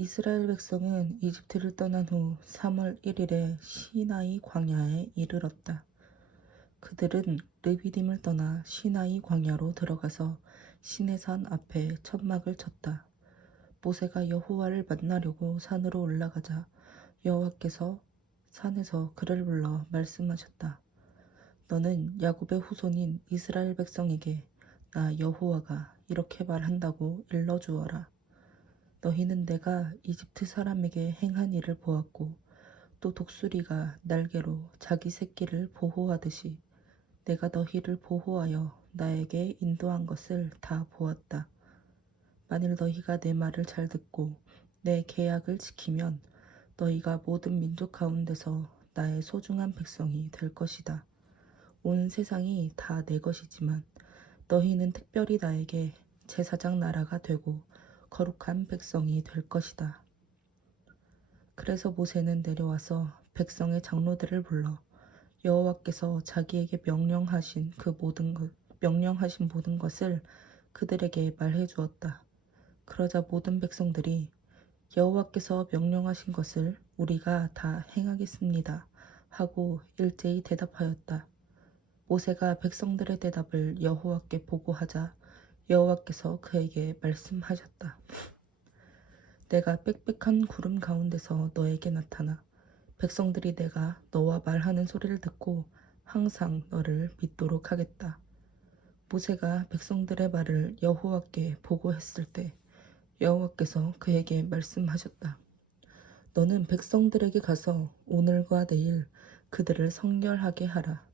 이스라엘 백성은 이집트를 떠난 후 3월 1일에 시나이 광야에 이르렀다. 그들은 르비딤을 떠나 시나이 광야로 들어가서 시내산 앞에 천막을 쳤다. 모세가 여호와를 만나려고 산으로 올라가자 여호와께서 산에서 그를 불러 말씀하셨다. 너는 야곱의 후손인 이스라엘 백성에게 나 여호와가 이렇게 말한다고 일러주어라. 너희는 내가 이집트 사람에게 행한 일을 보았고 또 독수리가 날개로 자기 새끼를 보호하듯이 내가 너희를 보호하여 나에게 인도한 것을 다 보았다. 만일 너희가 내 말을 잘 듣고 내 계약을 지키면 너희가 모든 민족 가운데서 나의 소중한 백성이 될 것이다. 온 세상이 다 내 것이지만 너희는 특별히 나에게 제사장 나라가 되고 거룩한 백성이 될 것이다. 그래서 모세는 내려와서 백성의 장로들을 불러 여호와께서 자기에게 명령하신 모든 것을 그들에게 말해 주었다. 그러자 모든 백성들이 여호와께서 명령하신 것을 우리가 다 행하겠습니다 하고 일제히 대답하였다. 모세가 백성들의 대답을 여호와께 보고하자 여호와께서 그에게 말씀하셨다. 내가 빽빽한 구름 가운데서 너에게 나타나 백성들이 내가 너와 말하는 소리를 듣고 항상 너를 믿도록 하겠다. 모세가 백성들의 말을 여호와께 보고했을 때 여호와께서 그에게 말씀하셨다. 너는 백성들에게 가서 오늘과 내일 그들을 성결하게 하라.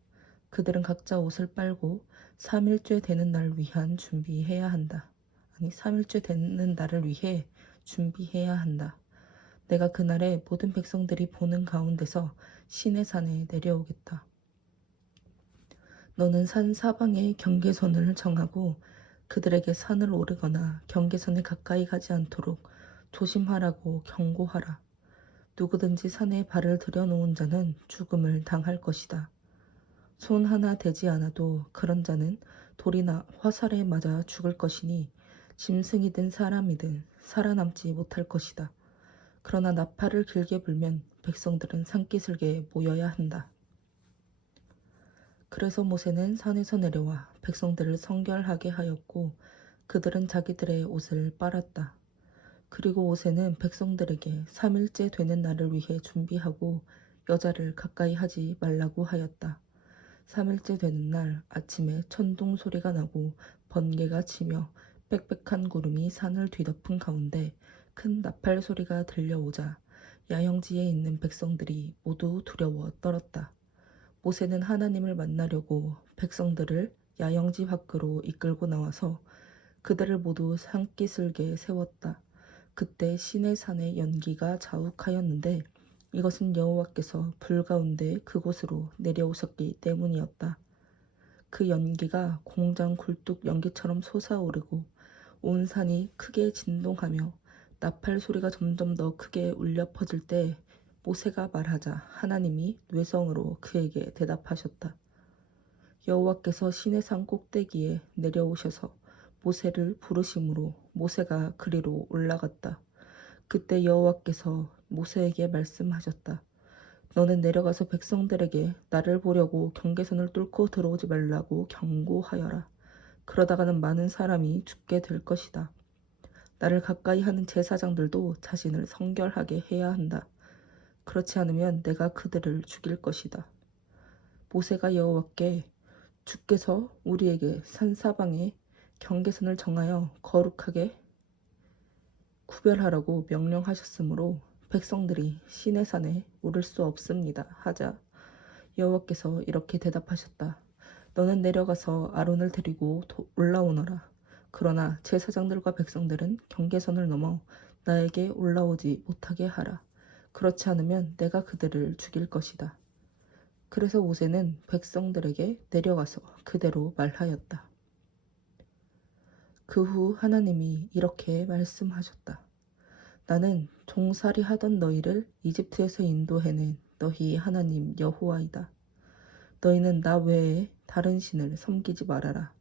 그들은 각자 옷을 빨고 3일째 되는 날 위한 준비해야 한다. 3일째 되는 날을 위해 준비해야 한다. 내가 그날에 모든 백성들이 보는 가운데서 시내산에 내려오겠다. 너는 산 사방에 경계선을 정하고 그들에게 산을 오르거나 경계선에 가까이 가지 않도록 조심하라고 경고하라. 누구든지 산에 발을 들여놓은 자는 죽음을 당할 것이다. 손 하나 대지 않아도 그런 자는 돌이나 화살에 맞아 죽을 것이니 짐승이든 사람이든 살아남지 못할 것이다. 그러나 나팔을 길게 불면 백성들은 산기슭에 모여야 한다. 그래서 모세는 산에서 내려와 백성들을 성결하게 하였고 그들은 자기들의 옷을 빨았다. 그리고 모세는 백성들에게 3일째 되는 날을 위해 준비하고 여자를 가까이 하지 말라고 하였다. 3일째 되는 날 아침에 천둥 소리가 나고 번개가 치며 빽빽한 구름이 산을 뒤덮은 가운데 큰 나팔 소리가 들려오자 야영지에 있는 백성들이 모두 두려워 떨었다. 모세는 하나님을 만나려고 백성들을 야영지 밖으로 이끌고 나와서 그들을 모두 산기슭에 세웠다. 그때 시내산의 연기가 자욱하였는데 이것은 여호와께서 불 가운데 그곳으로 내려오셨기 때문이었다. 그 연기가 공장 굴뚝 연기처럼 솟아오르고 온 산이 크게 진동하며 나팔 소리가 점점 더 크게 울려 퍼질 때 모세가 말하자 하나님이 뇌성으로 그에게 대답하셨다. 여호와께서 시내산 꼭대기에 내려오셔서 모세를 부르심으로 모세가 그리로 올라갔다. 그때 여호와께서 모세에게 말씀하셨다. 너는 내려가서 백성들에게 나를 보려고 경계선을 뚫고 들어오지 말라고 경고하여라. 그러다가는 많은 사람이 죽게 될 것이다. 나를 가까이 하는 제사장들도 자신을 성결하게 해야 한다. 그렇지 않으면 내가 그들을 죽일 것이다. 모세가 여호와께 주께서 우리에게 산사방에 경계선을 정하여 거룩하게 구별하라고 명령하셨으므로 백성들이 시내산에 오를 수 없습니다. 하자 여호와께서 이렇게 대답하셨다. 너는 내려가서 아론을 데리고 올라오너라. 그러나 제사장들과 백성들은 경계선을 넘어 나에게 올라오지 못하게 하라. 그렇지 않으면 내가 그들을 죽일 것이다. 그래서 모세는 백성들에게 내려가서 그대로 말하였다. 그 후 하나님이 이렇게 말씀하셨다. 나는 종살이 하던 너희를 이집트에서 인도해낸 너희 하나님 여호와이다. 너희는 나 외에 다른 신을 섬기지 말아라.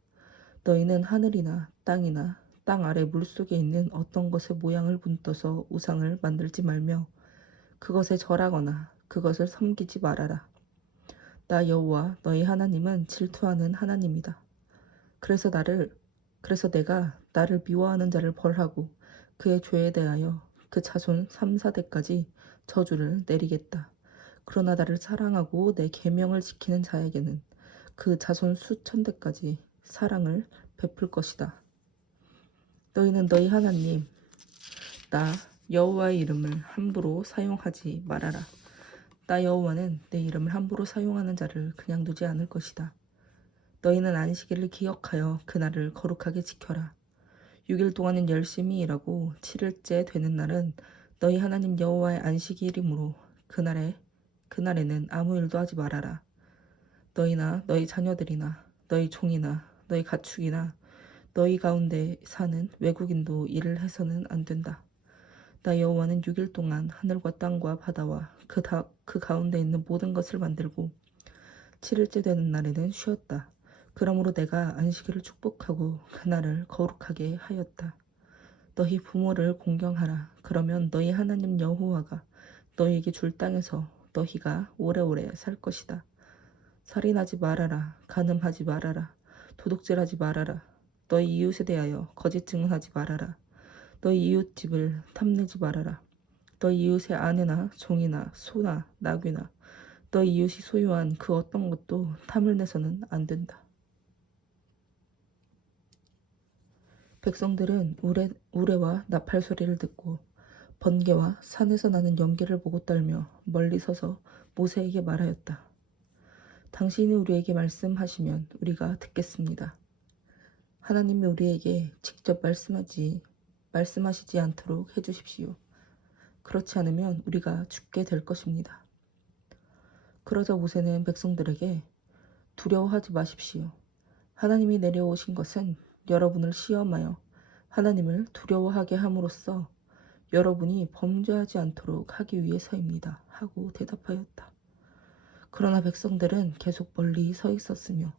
너희는 하늘이나 땅이나 땅 아래 물속에 있는 어떤 것의 모양을 분떠서 우상을 만들지 말며 그것에 절하거나 그것을 섬기지 말아라. 나 여호와 너희 하나님은 질투하는 하나님이다. 그래서 내가 나를 미워하는 자를 벌하고 그의 죄에 대하여 그 자손 3, 4대까지 저주를 내리겠다. 그러나 나를 사랑하고 내 계명을 지키는 자에게는 그 자손 수천 대까지 사랑을 베풀 것이다. 너희는 너희 하나님 나 여호와의 이름을 함부로 사용하지 말아라. 나 여호와는 내 이름을 함부로 사용하는 자를 그냥 두지 않을 것이다. 너희는 안식일을 기억하여 그날을 거룩하게 지켜라. 6일 동안은 열심히 일하고 7일째 되는 날은 너희 하나님 여호와의 안식일이므로 그날에는 아무 일도 하지 말아라. 너희나 너희 자녀들이나 너희 종이나 너희 가축이나 너희 가운데 사는 외국인도 일을 해서는 안 된다. 나 여호와는 6일 동안 하늘과 땅과 바다와 그 가운데 있는 모든 것을 만들고 7일째 되는 날에는 쉬었다. 그러므로 내가 안식일을 축복하고 그날을 거룩하게 하였다. 너희 부모를 공경하라. 그러면 너희 하나님 여호와가 너희에게 줄 땅에서 너희가 오래오래 살 것이다. 살인하지 말아라. 간음하지 말아라. 도둑질하지 말아라. 너희 이웃에 대하여 거짓 증언하지 말아라. 너희 이웃집을 탐내지 말아라. 너희 이웃의 아내나 종이나 소나 나귀나 너희 이웃이 소유한 그 어떤 것도 탐을 내서는 안 된다. 백성들은 우레와 나팔 소리를 듣고 번개와 산에서 나는 연기를 보고 떨며 멀리 서서 모세에게 말하였다. 당신이 우리에게 말씀하시면 우리가 듣겠습니다. 하나님이 우리에게 직접 말씀하시지 않도록 해주십시오. 그렇지 않으면 우리가 죽게 될 것입니다. 그러자 모세는 백성들에게 두려워하지 마십시오. 하나님이 내려오신 것은 여러분을 시험하여 하나님을 두려워하게 함으로써 여러분이 범죄하지 않도록 하기 위해서입니다. 하고 대답하였다. 그러나 백성들은 계속 멀리 서 있었으며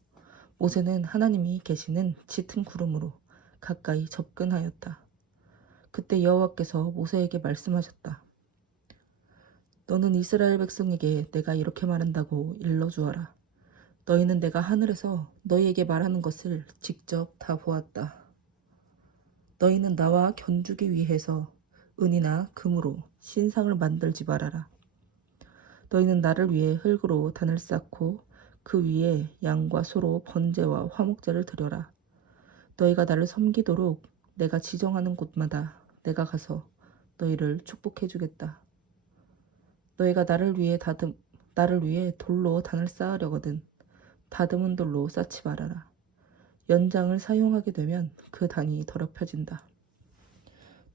모세는 하나님이 계시는 짙은 구름으로 가까이 접근하였다. 그때 여호와께서 모세에게 말씀하셨다. 너는 이스라엘 백성에게 내가 이렇게 말한다고 일러주어라. 너희는 내가 하늘에서 너희에게 말하는 것을 직접 다 보았다. 너희는 나와 견주기 위해서 은이나 금으로 신상을 만들지 말아라. 너희는 나를 위해 흙으로 단을 쌓고 그 위에 양과 소로 번제와 화목제를 드려라. 너희가 나를 섬기도록 내가 지정하는 곳마다 내가 가서 너희를 축복해 주겠다. 너희가 나를 위해 돌로 단을 쌓으려거든 다듬은 돌로 쌓지 말아라. 연장을 사용하게 되면 그 단이 더럽혀진다.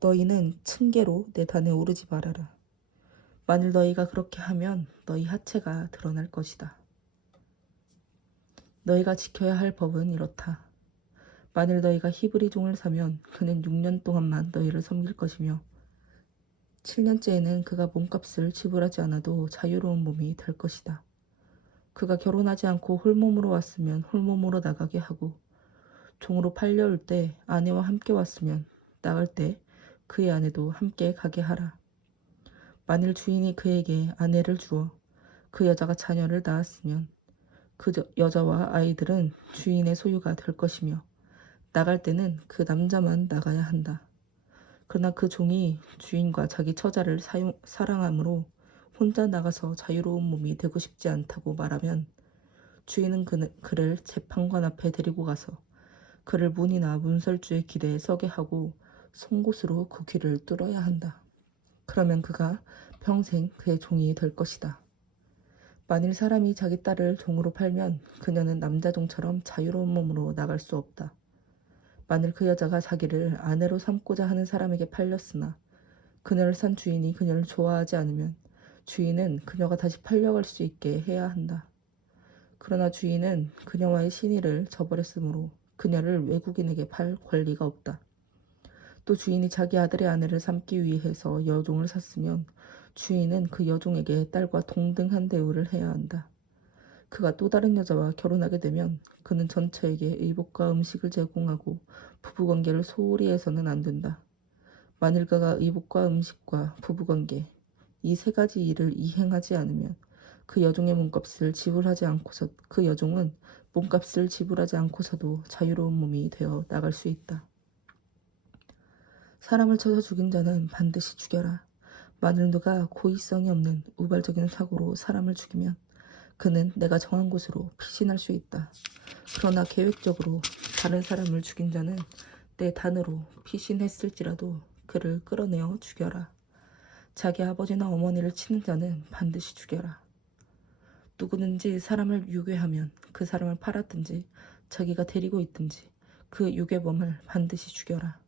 너희는 층계로 내 단에 오르지 말아라. 만일 너희가 그렇게 하면 너희 하체가 드러날 것이다. 너희가 지켜야 할 법은 이렇다. 만일 너희가 히브리 종을 사면 그는 6년 동안만 너희를 섬길 것이며 7년째에는 그가 몸값을 지불하지 않아도 자유로운 몸이 될 것이다. 그가 결혼하지 않고 홀몸으로 왔으면 홀몸으로 나가게 하고 종으로 팔려올 때 아내와 함께 왔으면 나갈 때 그의 아내도 함께 가게 하라. 만일 주인이 그에게 아내를 주어 그 여자가 자녀를 낳았으면 그 여자와 아이들은 주인의 소유가 될 것이며 나갈 때는 그 남자만 나가야 한다. 그러나 그 종이 주인과 자기 처자를 사랑하므로 혼자 나가서 자유로운 몸이 되고 싶지 않다고 말하면 주인은 그를 재판관 앞에 데리고 가서 그를 문이나 문설주의 길에 서게 하고 송곳으로 그 귀를 뚫어야 한다. 그러면 그가 평생 그의 종이 될 것이다. 만일 사람이 자기 딸을 종으로 팔면 그녀는 남자 종처럼 자유로운 몸으로 나갈 수 없다. 만일 그 여자가 자기를 아내로 삼고자 하는 사람에게 팔렸으나 그녀를 산 주인이 그녀를 좋아하지 않으면 주인은 그녀가 다시 팔려갈 수 있게 해야 한다. 그러나 주인은 그녀와의 신의를 저버렸으므로 그녀를 외국인에게 팔 권리가 없다. 또 주인이 자기 아들의 아내를 삼기 위해서 여종을 샀으면 주인은 그 여종에게 딸과 동등한 대우를 해야 한다. 그가 또 다른 여자와 결혼하게 되면 그는 전처에게 의복과 음식을 제공하고 부부관계를 소홀히 해서는 안 된다. 만일 그가 의복과 음식과 부부관계 이 세 가지 일을 이행하지 않으면 그 여종의 몸값을 지불하지 않고서 그 여종은 몸값을 지불하지 않고서도 자유로운 몸이 되어 나갈 수 있다. 사람을 쳐서 죽인 자는 반드시 죽여라. 만일 누가 고의성이 없는 우발적인 사고로 사람을 죽이면 그는 내가 정한 곳으로 피신할 수 있다. 그러나 계획적으로 다른 사람을 죽인 자는 내 단으로 피신했을지라도 그를 끌어내어 죽여라. 자기 아버지나 어머니를 치는 자는 반드시 죽여라. 누구든지 사람을 유괴하면 그 사람을 팔았든지 자기가 데리고 있든지 그 유괴범을 반드시 죽여라.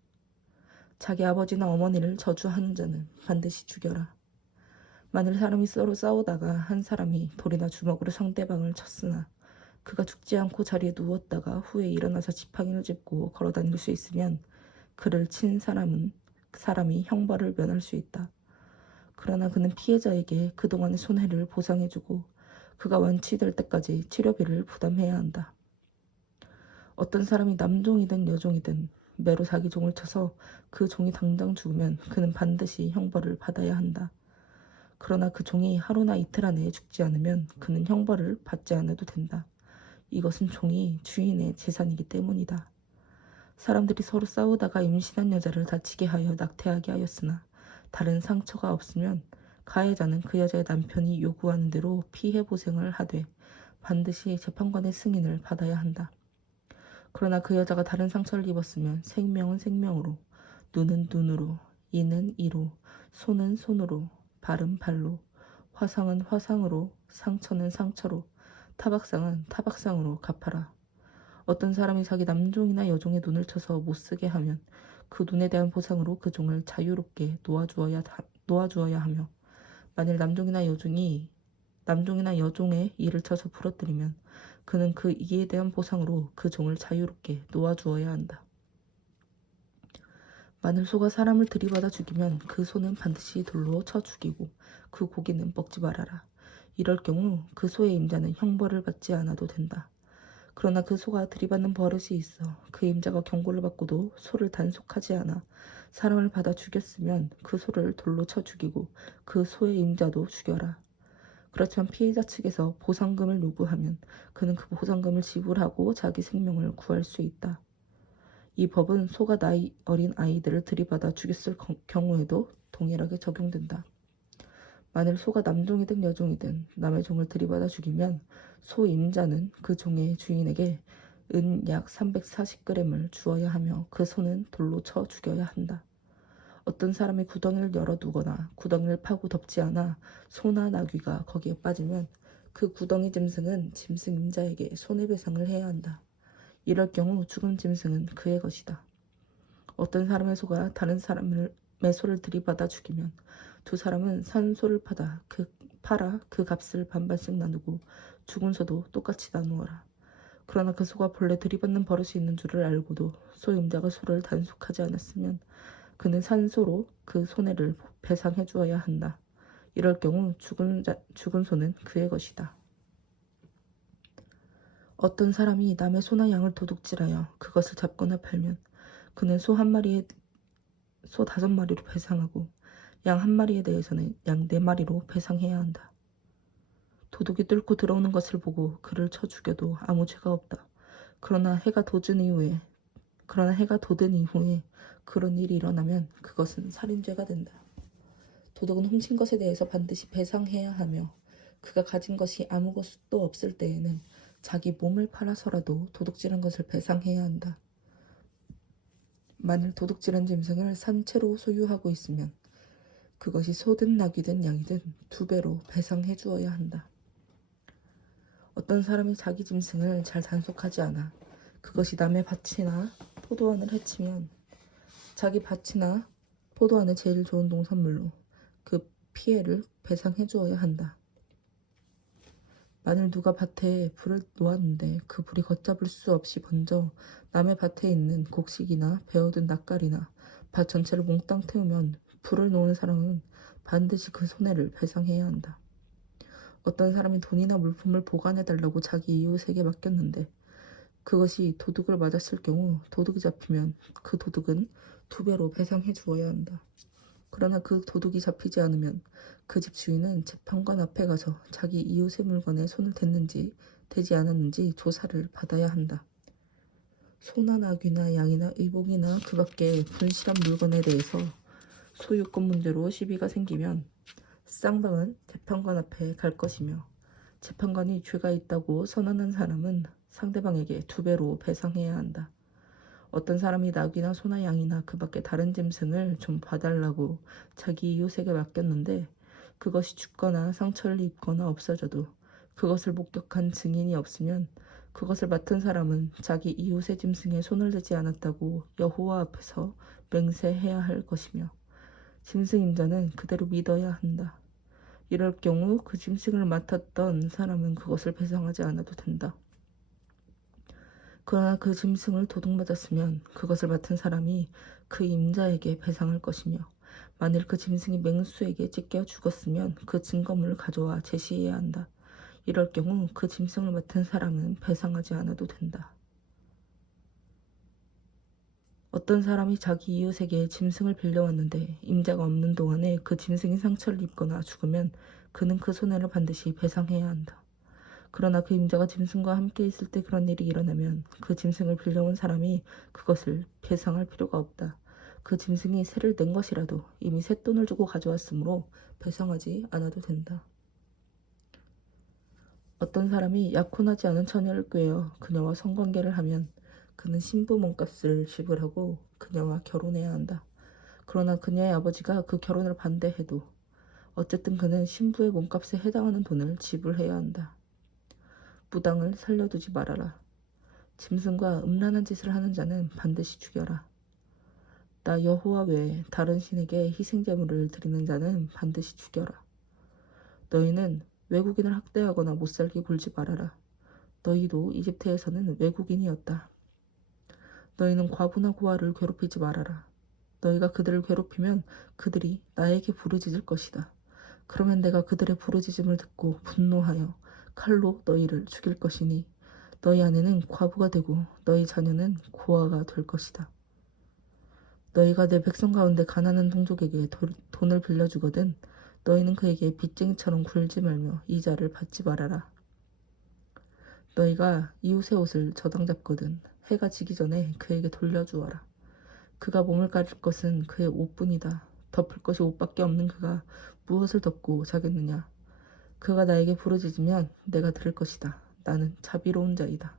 자기 아버지나 어머니를 저주하는 자는 반드시 죽여라. 만일 사람이 서로 싸우다가 한 사람이 돌이나 주먹으로 상대방을 쳤으나 그가 죽지 않고 자리에 누웠다가 후에 일어나서 지팡이를 짚고 걸어다닐 수 있으면 그를 친 사람이 형벌을 면할 수 있다. 그러나 그는 피해자에게 그동안의 손해를 보상해주고 그가 완치될 때까지 치료비를 부담해야 한다. 어떤 사람이 남종이든 여종이든 매로 자기 종을 쳐서 그 종이 당장 죽으면 그는 반드시 형벌을 받아야 한다. 그러나 그 종이 하루나 이틀 안에 죽지 않으면 그는 형벌을 받지 않아도 된다. 이것은 종이 주인의 재산이기 때문이다. 사람들이 서로 싸우다가 임신한 여자를 다치게 하여 낙태하게 하였으나 다른 상처가 없으면 가해자는 그 여자의 남편이 요구하는 대로 피해 보상을 하되 반드시 재판관의 승인을 받아야 한다. 그러나 그 여자가 다른 상처를 입었으면 생명은 생명으로, 눈은 눈으로, 이는 이로, 손은 손으로, 발은 발로, 화상은 화상으로, 상처는 상처로, 타박상은 타박상으로 갚아라. 어떤 사람이 자기 남종이나 여종의 눈을 쳐서 못쓰게 하면 그 눈에 대한 보상으로 그 종을 자유롭게 놓아주어야 하며 만일 남종이나 여종의 이를 쳐서 부러뜨리면 그는 그 이에 대한 보상으로 그 종을 자유롭게 놓아주어야 한다. 만일 소가 사람을 들이받아 죽이면 그 소는 반드시 돌로 쳐 죽이고 그 고기는 먹지 말아라. 이럴 경우 그 소의 임자는 형벌을 받지 않아도 된다. 그러나 그 소가 들이받는 버릇이 있어 그 임자가 경고를 받고도 소를 단속하지 않아 사람을 받아 죽였으면 그 소를 돌로 쳐 죽이고 그 소의 임자도 죽여라. 그렇지만 피해자 측에서 보상금을 요구하면 그는 그 보상금을 지불하고 자기 생명을 구할 수 있다. 이 법은 소가 나이 어린 아이들을 들이받아 죽였을 경우에도 동일하게 적용된다. 만일 소가 남종이든 여종이든 남의 종을 들이받아 죽이면 소 임자는 그 종의 주인에게 은 약 340g을 주어야 하며 그 소는 돌로 쳐 죽여야 한다. 어떤 사람이 구덩이를 열어두거나 구덩이를 파고 덮지 않아 소나 나귀가 거기에 빠지면 그 구덩이 짐승은 짐승 임자에게 손해배상을 해야 한다. 이럴 경우 죽은 짐승은 그의 것이다. 어떤 사람의 소가 다른 사람의 소를 들이받아 죽이면 두 사람은 산 소를 팔아 그 값을 반반씩 나누고 죽은 소도 똑같이 나누어라. 그러나 그 소가 본래 들이받는 버릇이 있는 줄을 알고도 소임자가 소를 단속하지 않았으면 그는 산 소로 그 손해를 배상해 주어야 한다. 이럴 경우 죽은 소는 그의 것이다. 어떤 사람이 남의 소나 양을 도둑질하여 그것을 잡거나 팔면 그는 소 5마리로 배상하고 양 1마리에 대해서는 양 4마리로 배상해야 한다. 도둑이 뚫고 들어오는 것을 보고 그를 쳐 죽여도 아무 죄가 없다. 그러나 해가 돋은 이후에 그런 일이 일어나면 그것은 살인죄가 된다. 도둑은 훔친 것에 대해서 반드시 배상해야 하며 그가 가진 것이 아무것도 없을 때에는 자기 몸을 팔아서라도 도둑질한 것을 배상해야 한다. 만일 도둑질한 짐승을 산채로 소유하고 있으면 그것이 소든 나귀든 양이든 2배로 배상해 주어야 한다. 어떤 사람이 자기 짐승을 잘 단속하지 않아 그것이 남의 밭이나 포도원을 해치면 자기 밭이나 포도원의 제일 좋은 농산물로 그 피해를 배상해 주어야 한다. 만일 누가 밭에 불을 놓았는데 그 불이 걷잡을 수 없이 번져 남의 밭에 있는 곡식이나 베어든 낫갈이나 밭 전체를 몽땅 태우면 불을 놓은 사람은 반드시 그 손해를 배상해야 한다. 어떤 사람이 돈이나 물품을 보관해달라고 자기 이웃에게 맡겼는데 그것이 도둑을 맞았을 경우 도둑이 잡히면 그 도둑은 2배로 배상해 주어야 한다. 그러나 그 도둑이 잡히지 않으면 그 집 주인은 재판관 앞에 가서 자기 이웃의 물건에 손을 댔는지 대지 않았는지 조사를 받아야 한다. 소나 나귀나 양이나 의복이나 그 밖에 분실한 물건에 대해서 소유권 문제로 시비가 생기면 쌍방은 재판관 앞에 갈 것이며 재판관이 죄가 있다고 선언한 사람은 상대방에게 2배로 배상해야 한다. 어떤 사람이 나귀나 소나 양이나 그 밖에 다른 짐승을 좀 봐달라고 자기 이웃에게 맡겼는데 그것이 죽거나 상처를 입거나 없어져도 그것을 목격한 증인이 없으면 그것을 맡은 사람은 자기 이웃의 짐승에 손을 대지 않았다고 여호와 앞에서 맹세해야 할 것이며 짐승 임자는 그대로 믿어야 한다. 이럴 경우 그 짐승을 맡았던 사람은 그것을 배상하지 않아도 된다. 그러나 그 짐승을 도둑맞았으면 그것을 맡은 사람이 그 임자에게 배상할 것이며 만일 그 짐승이 맹수에게 찢겨 죽었으면 그 증거물을 가져와 제시해야 한다. 이럴 경우 그 짐승을 맡은 사람은 배상하지 않아도 된다. 어떤 사람이 자기 이웃에게 짐승을 빌려왔는데 임자가 없는 동안에 그 짐승이 상처를 입거나 죽으면 그는 그 손해를 반드시 배상해야 한다. 그러나 그 임자가 짐승과 함께 있을 때 그런 일이 일어나면 그 짐승을 빌려온 사람이 그것을 배상할 필요가 없다. 그 짐승이 새를 낸 것이라도 이미 쇳돈을 주고 가져왔으므로 배상하지 않아도 된다. 어떤 사람이 약혼하지 않은 처녀를 꾀어 그녀와 성관계를 하면 그는 신부 몸값을 지불하고 그녀와 결혼해야 한다. 그러나 그녀의 아버지가 그 결혼을 반대해도 어쨌든 그는 신부의 몸값에 해당하는 돈을 지불해야 한다. 무당을 살려두지 말아라. 짐승과 음란한 짓을 하는 자는 반드시 죽여라. 나 여호와 외에 다른 신에게 희생제물을 드리는 자는 반드시 죽여라. 너희는 외국인을 학대하거나 못살게 굴지 말아라. 너희도 이집트에서는 외국인이었다. 너희는 과부나 고아를 괴롭히지 말아라. 너희가 그들을 괴롭히면 그들이 나에게 부르짖을 것이다. 그러면 내가 그들의 부르짖음을 듣고 분노하여 칼로 너희를 죽일 것이니 너희 아내는 과부가 되고 너희 자녀는 고아가 될 것이다. 너희가 내 백성 가운데 가난한 동족에게 돈을 빌려주거든 너희는 그에게 빚쟁이처럼 굴지 말며 이자를 받지 말아라. 너희가 이웃의 옷을 저당 잡거든 해가 지기 전에 그에게 돌려주어라. 그가 몸을 가릴 것은 그의 옷뿐이다. 덮을 것이 옷밖에 없는 그가 무엇을 덮고 자겠느냐. 그가 나에게 부르짖으면 내가 들을 것이다. 나는 자비로운 자이다.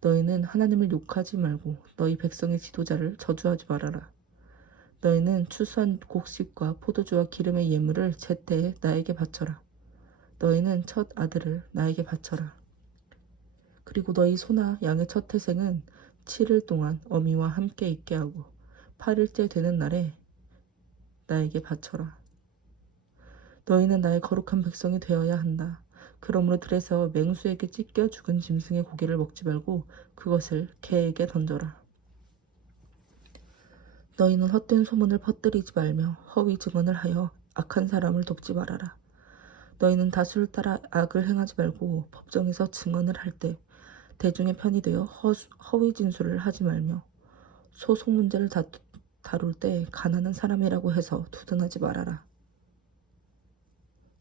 너희는 하나님을 욕하지 말고 너희 백성의 지도자를 저주하지 말아라. 너희는 추수한 곡식과 포도주와 기름의 예물을 제때에 나에게 바쳐라. 너희는 첫 아들을 나에게 바쳐라. 그리고 너희 소나 양의 첫 태생은 7일 동안 어미와 함께 있게 하고 8일째 되는 날에 나에게 바쳐라. 너희는 나의 거룩한 백성이 되어야 한다. 그러므로 들에서 맹수에게 찢겨 죽은 짐승의 고기를 먹지 말고 그것을 개에게 던져라. 너희는 헛된 소문을 퍼뜨리지 말며 허위 증언을 하여 악한 사람을 돕지 말아라. 너희는 다수를 따라 악을 행하지 말고 법정에서 증언을 할 때 대중의 편이 되어 허위 진술을 하지 말며 소송 문제를 다룰 때 가난한 사람이라고 해서 두둔하지 말아라.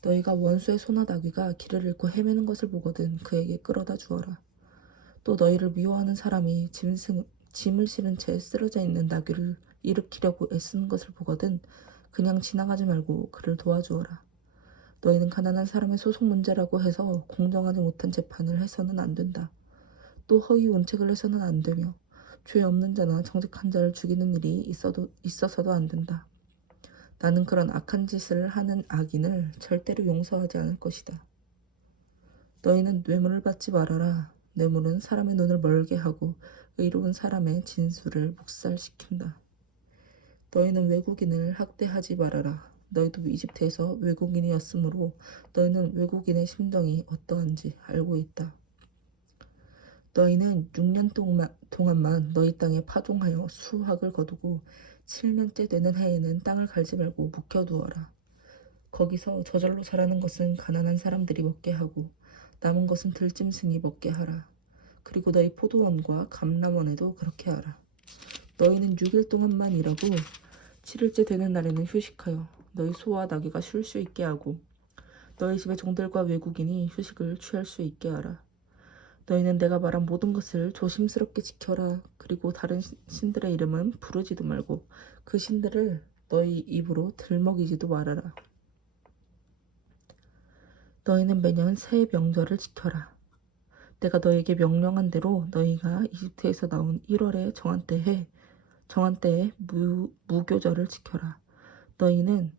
너희가 원수의 소나 나귀가 길을 잃고 헤매는 것을 보거든 그에게 끌어다 주어라. 또 너희를 미워하는 사람이 짐을 실은 채 쓰러져 있는 나귀를 일으키려고 애쓰는 것을 보거든 그냥 지나가지 말고 그를 도와주어라. 너희는 가난한 사람의 소송 문제라고 해서 공정하지 못한 재판을 해서는 안 된다. 또 허위 원책을 해서는 안 되며 죄 없는 자나 정직한 자를 죽이는 일이 있어서도 안 된다. 나는 그런 악한 짓을 하는 악인을 절대로 용서하지 않을 것이다. 너희는 뇌물을 받지 말아라. 뇌물은 사람의 눈을 멀게 하고 의로운 사람의 진술을 묵살시킨다. 너희는 외국인을 학대하지 말아라. 너희도 이집트에서 외국인이었으므로 너희는 외국인의 심정이 어떠한지 알고 있다. 너희는 6년 동안만 너희 땅에 파종하여 수확을 거두고 7년째 되는 해에는 땅을 갈지 말고 묵혀두어라. 거기서 저절로 자라는 것은 가난한 사람들이 먹게 하고 남은 것은 들짐승이 먹게 하라. 그리고 너희 포도원과 감람원에도 그렇게 하라. 너희는 6일 동안만 일하고 7일째 되는 날에는 휴식하여 너희 소와 나귀가 쉴 수 있게 하고 너희 집의 종들과 외국인이 휴식을 취할 수 있게 하라. 너희는 내가 말한 모든 것을 조심스럽게 지켜라. 그리고 다른 신들의 이름은 부르지도 말고 그 신들을 너희 입으로 들먹이지도 말아라. 너희는 매년 새 명절을 지켜라. 내가 너희에게 명령한 대로 너희가 이집트에서 나온 1월에 정한 때에 무교절을 지켜라. 너희는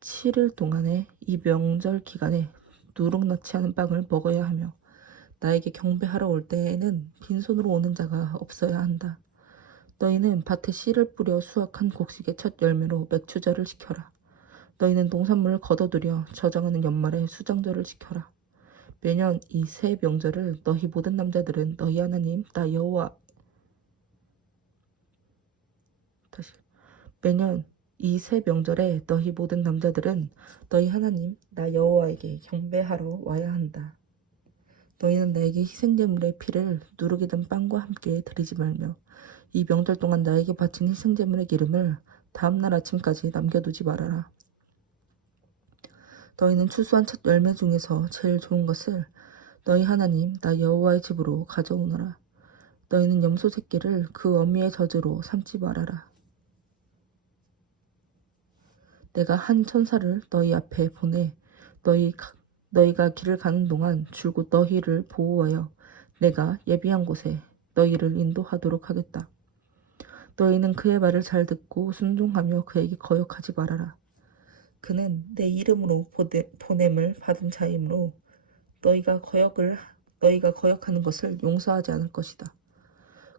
7일 동안의 이 명절 기간에 누룩 넣지 않은 빵을 먹어야 하며 나에게 경배하러 올 때에는 빈손으로 오는 자가 없어야 한다. 너희는 밭에 씨를 뿌려 수확한 곡식의 첫 열매로 맥추절을 지켜라. 너희는 농산물을 거둬들여 저장하는 연말에 수장절을 지켜라. 매년 이 세 명절을 너희 모든 남자들은 너희 하나님 나 여호와 다시 매년 이 세 명절에 너희 모든 남자들은 너희 하나님 나 여호와에게 경배하러 와야 한다. 너희는 나에게 희생제물의 피를 누룩이 든 빵과 함께 드리지 말며 이 명절 동안 나에게 바친 희생제물의 기름을 다음날 아침까지 남겨두지 말아라. 너희는 추수한 첫 열매 중에서 제일 좋은 것을 너희 하나님 나 여호와의 집으로 가져오너라. 너희는 염소 새끼를 그 어미의 젖으로 삼지 말아라. 내가 한 천사를 너희 앞에 보내 너희가 길을 가는 동안 줄곧 너희를 보호하여 내가 예비한 곳에 너희를 인도하도록 하겠다. 너희는 그의 말을 잘 듣고 순종하며 그에게 거역하지 말아라. 그는 내 이름으로 보냄을 받은 자이므로 너희가 거역하는 것을 용서하지 않을 것이다.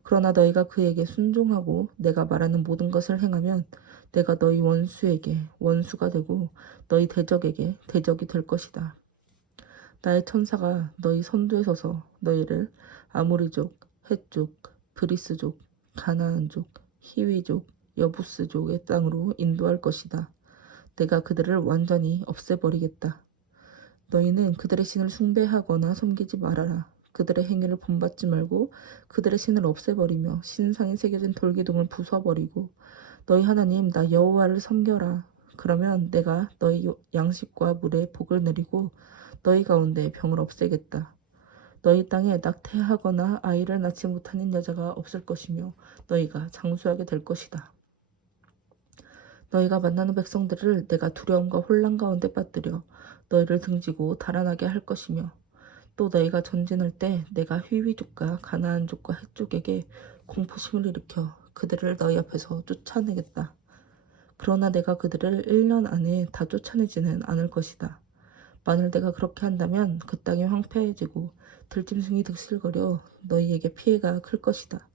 그러나 너희가 그에게 순종하고 내가 말하는 모든 것을 행하면 내가 너희 원수에게 원수가 되고 너희 대적에게 대적이 될 것이다. 나의 천사가 너희 선두에 서서 너희를 아모리족, 헷족, 브리스족, 가나안족, 히위족, 여부스족의 땅으로 인도할 것이다. 내가 그들을 완전히 없애버리겠다. 너희는 그들의 신을 숭배하거나 섬기지 말아라. 그들의 행위를 본받지 말고 그들의 신을 없애버리며 신상에 새겨진 돌기둥을 부숴버리고 너희 하나님 나 여호와를 섬겨라. 그러면 내가 너희 양식과 물에 복을 내리고 너희 가운데 병을 없애겠다. 너희 땅에 낙태하거나 아이를 낳지 못하는 여자가 없을 것이며 너희가 장수하게 될 것이다. 너희가 만나는 백성들을 내가 두려움과 혼란 가운데 빠뜨려 너희를 등지고 달아나게 할 것이며 또 너희가 전진할 때 내가 휘위족과 가나안족과 헷족에게 공포심을 일으켜 그들을 너희 앞에서 쫓아내겠다. 그러나 내가 그들을 1년 안에 다 쫓아내지는 않을 것이다. 만일 내가 그렇게 한다면 그 땅이 황폐해지고 들짐승이 득실거려 너희에게 피해가 클 것이다.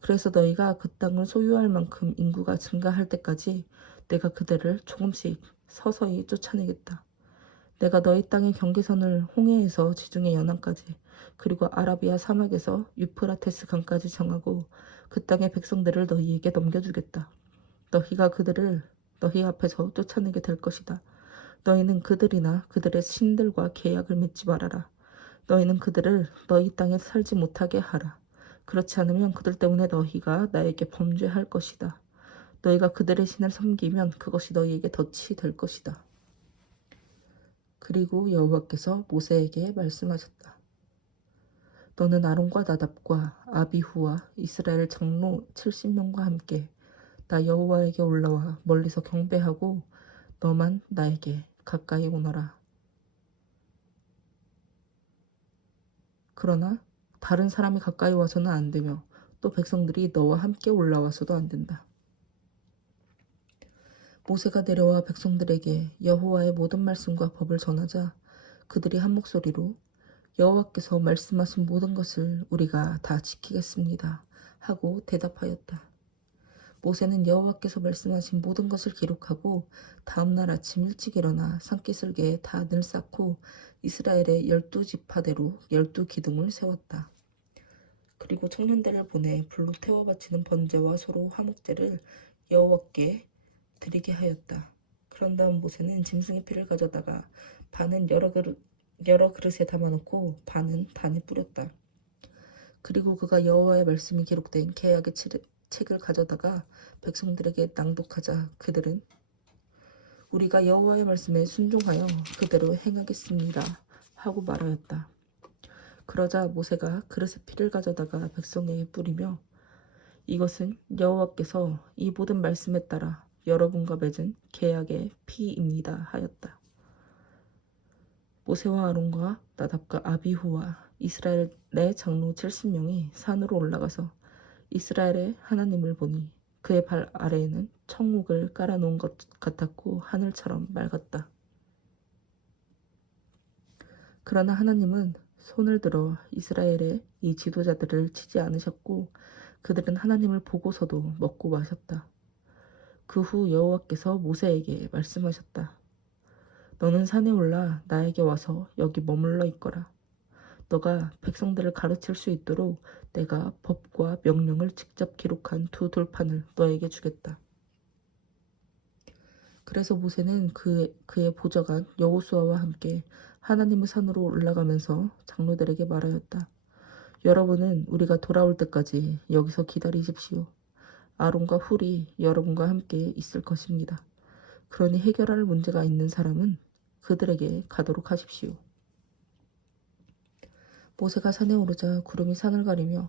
그래서 너희가 그 땅을 소유할 만큼 인구가 증가할 때까지 내가 그들을 조금씩 서서히 쫓아내겠다. 내가 너희 땅의 경계선을 홍해에서 지중해 연안까지 그리고 아라비아 사막에서 유프라테스 강까지 정하고 그 땅의 백성들을 너희에게 넘겨주겠다. 너희가 그들을 너희 앞에서 쫓아내게 될 것이다. 너희는 그들이나 그들의 신들과 계약을 맺지 말아라. 너희는 그들을 너희 땅에 살지 못하게 하라. 그렇지 않으면 그들 때문에 너희가 나에게 범죄할 것이다. 너희가 그들의 신을 섬기면 그것이 너희에게 덫이 될 것이다. 그리고 여호와께서 모세에게 말씀하셨다. 너는 아론과 나답과 아비후와 이스라엘 장로 70명과 함께 나 여호와에게 올라와 멀리서 경배하고 너만 나에게 가까이 오너라. 그러나 다른 사람이 가까이 와서는 안 되며 또 백성들이 너와 함께 올라와서도 안 된다. 모세가 내려와 백성들에게 여호와의 모든 말씀과 법을 전하자 그들이 한 목소리로 여호와께서 말씀하신 모든 것을 우리가 다 지키겠습니다 하고 대답하였다. 모세는 여호와께서 말씀하신 모든 것을 기록하고 다음날 아침 일찍 일어나 산기슭에 단을 쌓고 이스라엘의 12지파대로 12기둥을 세웠다. 그리고 청년들을 보내 불로 태워 바치는 번제와 소로 화목제를 여호와께 드리게 하였다. 그런 다음 모세는 짐승의 피를 가져다가 반은 여러 그릇에 담아놓고 반은 단에 뿌렸다. 그리고 그가 여호와의 말씀이 기록된 계약의 책을 가져다가 백성들에게 낭독하자 그들은 우리가 여호와의 말씀에 순종하여 그대로 행하겠습니다 하고 말하였다. 그러자 모세가 그릇에 피를 가져다가 백성에게 뿌리며 이것은 여호와께서 이 모든 말씀에 따라 여러분과 맺은 계약의 피입니다 하였다. 모세와 아론과 나답과 아비후와 이스라엘의 장로 70명이 산으로 올라가서 이스라엘의 하나님을 보니 그의 발 아래에는 천국을 깔아놓은 것 같았고 하늘처럼 맑았다. 그러나 하나님은 손을 들어 이스라엘의 이 지도자들을 치지 않으셨고 그들은 하나님을 보고서도 먹고 마셨다. 그 후 여호와께서 모세에게 말씀하셨다. 너는 산에 올라 나에게 와서 여기 머물러 있거라. 너가 백성들을 가르칠 수 있도록 내가 법과 명령을 직접 기록한 두 돌판을 너에게 주겠다. 그래서 모세는 그의 보좌관 여호수아와 함께 하나님의 산으로 올라가면서 장로들에게 말하였다. 여러분은 우리가 돌아올 때까지 여기서 기다리십시오. 아론과 훌이 여러분과 함께 있을 것입니다. 그러니 해결할 문제가 있는 사람은 그들에게 가도록 하십시오. 모세가 산에 오르자 구름이 산을 가리며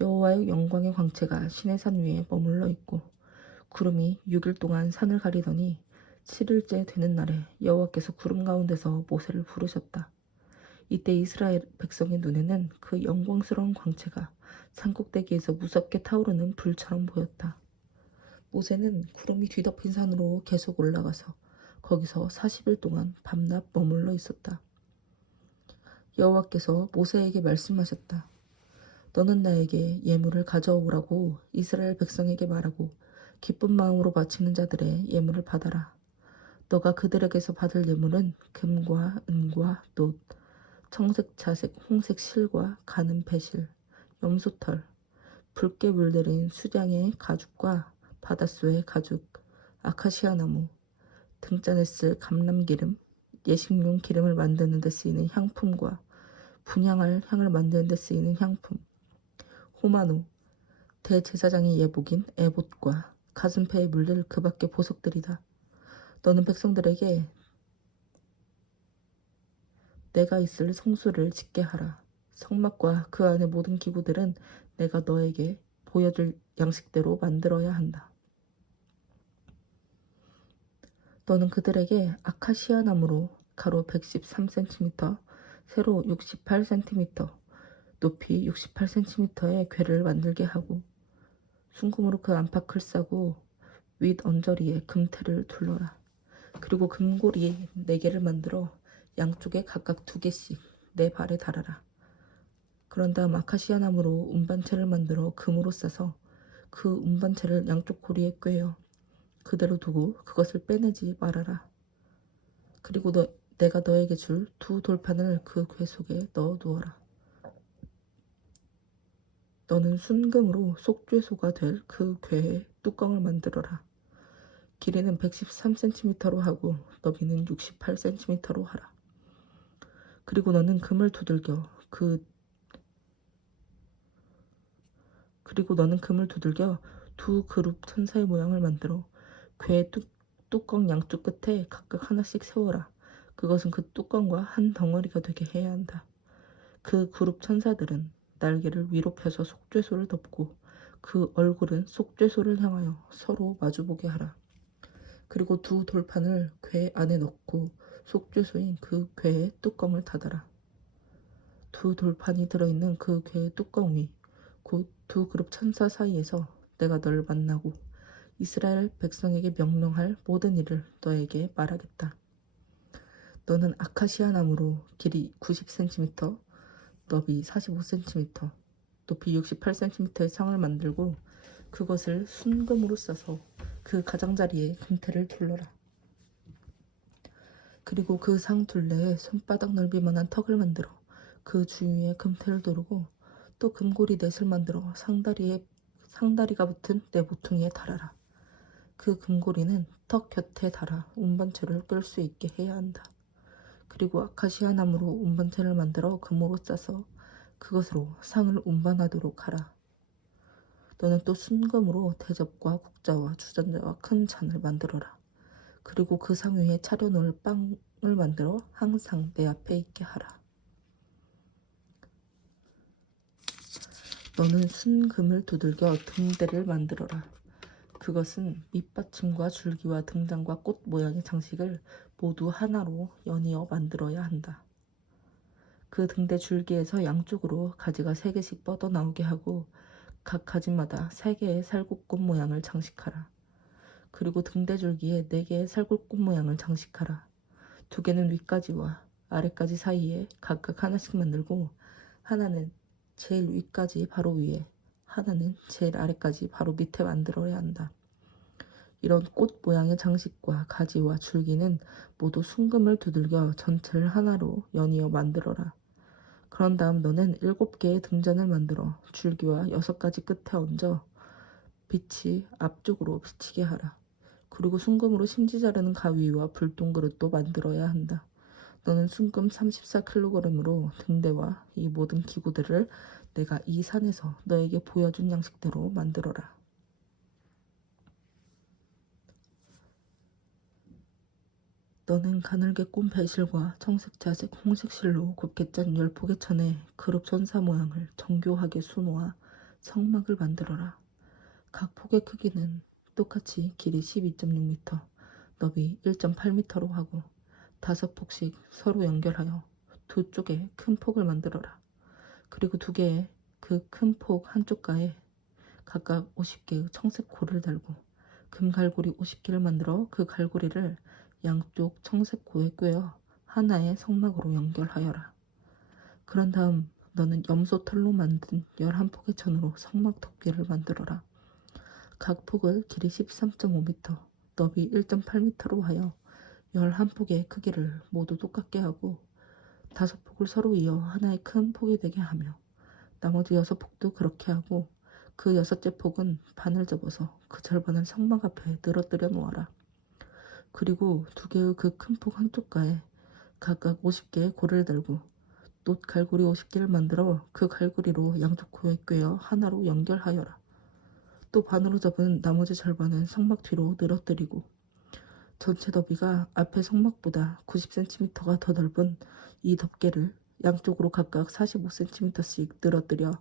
여호와의 영광의 광채가 시내산 위에 머물러 있고 구름이 6일 동안 산을 가리더니 7일째 되는 날에 여호와께서 구름 가운데서 모세를 부르셨다. 이때 이스라엘 백성의 눈에는 그 영광스러운 광채가 산꼭대기에서 무섭게 타오르는 불처럼 보였다. 모세는 구름이 뒤덮인 산으로 계속 올라가서 거기서 40일 동안 밤낮 머물러 있었다. 여호와께서 모세에게 말씀하셨다. 너는 나에게 예물을 가져오라고 이스라엘 백성에게 말하고 기쁜 마음으로 바치는 자들의 예물을 받아라. 너가 그들에게서 받을 예물은 금과 은과 놋, 청색, 자색, 홍색 실과 가는 배실, 염소털, 붉게 물들인 수량의 가죽과 바닷소의 가죽, 아카시아 나무, 등잔에 쓸 감람기름, 예식용 기름을 만드는 데 쓰이는 향품과 분향할 향을 만드는 데 쓰이는 향품, 호마노, 대제사장의 예복인 에봇과 가슴패에 물릴 그 밖의 보석들이다. 너는 백성들에게 내가 있을 성소를 짓게 하라. 성막과 그 안의 모든 기구들은 내가 너에게 보여줄 양식대로 만들어야 한다. 너는 그들에게 아카시아 나무로 가로 113cm, 세로 68cm, 높이 68cm의 궤를 만들게 하고 순금으로 그 안팎을 싸고 윗 언저리에 금테를 둘러라. 그리고 금고리 4개를 만들어 양쪽에 각각 2개씩 내 발에 달아라. 그런 다음 아카시아 나무로 운반체를 만들어 금으로 싸서 그 운반체를 양쪽 고리에 꿰어 그대로 두고 그것을 빼내지 말아라. 그리고 내가 너에게 줄 두 돌판을 그 궤 속에 넣어 두어라. 너는 순금으로 속죄소가 될 그 궤에 뚜껑을 만들어라. 길이는 113cm로 하고 너비는 68cm로 하라. 그리고 너는 금을 두들겨 두 그룹 천사의 모양을 만들어 궤 뚜껑 양쪽 끝에 각각 하나씩 세워라. 그것은 그 뚜껑과 한 덩어리가 되게 해야 한다. 그 그룹 천사들은 날개를 위로 펴서 속죄소를 덮고 그 얼굴은 속죄소를 향하여 서로 마주보게 하라. 그리고 두 돌판을 궤 안에 넣고 속죄소인 그 궤의 뚜껑을 닫아라. 두 돌판이 들어있는 그 궤의 뚜껑 위, 곧 두 그룹 천사 사이에서 내가 널 만나고 이스라엘 백성에게 명령할 모든 일을 너에게 말하겠다. 너는 아카시아 나무로 길이 90cm, 너비 45cm, 높이 68cm의 상을 만들고 그것을 순금으로 싸서 그 가장자리에 금테를 둘러라. 그리고 그 상 둘레에 손바닥 넓이만한 턱을 만들어 그 주위에 금테를 두르고 또 금고리 넷을 만들어 상다리가 붙은 내 모퉁이에 달아라. 그 금고리는 턱 곁에 달아 운반체를 끌 수 있게 해야 한다. 그리고 아카시아 나무로 운반체를 만들어 금으로 싸서 그것으로 상을 운반하도록 하라. 너는 또 순금으로 대접과 국자와 주전자와 큰 잔을 만들어라. 그리고 그 상 위에 차려놓을 빵을 만들어 항상 내 앞에 있게 하라. 너는 순금을 두들겨 등대를 만들어라. 그것은 밑받침과 줄기와 등잔과 꽃 모양의 장식을 모두 하나로 연이어 만들어야 한다. 그 등대 줄기에서 양쪽으로 가지가 3개씩 뻗어나오게 하고 각 가지마다 3개의 살구꽃 모양을 장식하라. 그리고 등대 줄기에 4개의 살구꽃 모양을 장식하라. 2개는 윗가지와 아랫가지 사이에 각각 하나씩 만들고 하나는 제일 윗가지 바로 위에, 하나는 제일 아랫가지 바로 밑에 만들어야 한다. 이런 꽃 모양의 장식과 가지와 줄기는 모두 순금을 두들겨 전체를 하나로 연이어 만들어라. 그런 다음 너는 7개의 등잔을 만들어 줄기와 6가지 끝에 얹어 빛이 앞쪽으로 비치게 하라. 그리고 순금으로 심지 자르는 가위와 불똥그릇도 만들어야 한다. 너는 순금 34kg으로 등대와 이 모든 기구들을 내가 이 산에서 너에게 보여준 양식대로 만들어라. 너는 가늘게 꼰 배실과 청색, 자색, 홍색 실로 곱게 짠 10폭의 천에 그룹 천사 모양을 정교하게 수놓아 성막을 만들어라. 각 폭의 크기는 똑같이 길이 12.6m, 너비 1.8m로 하고 5폭씩 서로 연결하여 2쪽에 큰 폭을 만들어라. 그리고 2개의 그 큰 폭 한쪽 가에 각각 50개의 청색 고를 달고 금갈고리 50개를 만들어 그 갈고리를 양쪽 청색 고에 꿰어 하나의 성막으로 연결하여라. 그런 다음 너는 염소 털로 만든 11폭의 천으로 성막 덮개를 만들어라. 각 폭을 길이 13.5m, 너비 1.8m로 하여 11폭의 크기를 모두 똑같게 하고 5폭을 서로 이어 하나의 큰 폭이 되게 하며 나머지 6폭도 그렇게 하고 그 6째 폭은 반을 접어서 그 절반을 성막 앞에 늘어뜨려 놓아라. 그리고 2개의 그 큰 폭 한쪽 가에 각각 50개의 고를 달고 놋 갈고리 50개를 만들어 그 갈고리로 양쪽 고에 꿰어 하나로 연결하여라. 또 반으로 접은 나머지 절반은 성막 뒤로 늘어뜨리고 전체 너비가 앞의 성막보다 90cm가 더 넓은 이 덮개를 양쪽으로 각각 45cm씩 늘어뜨려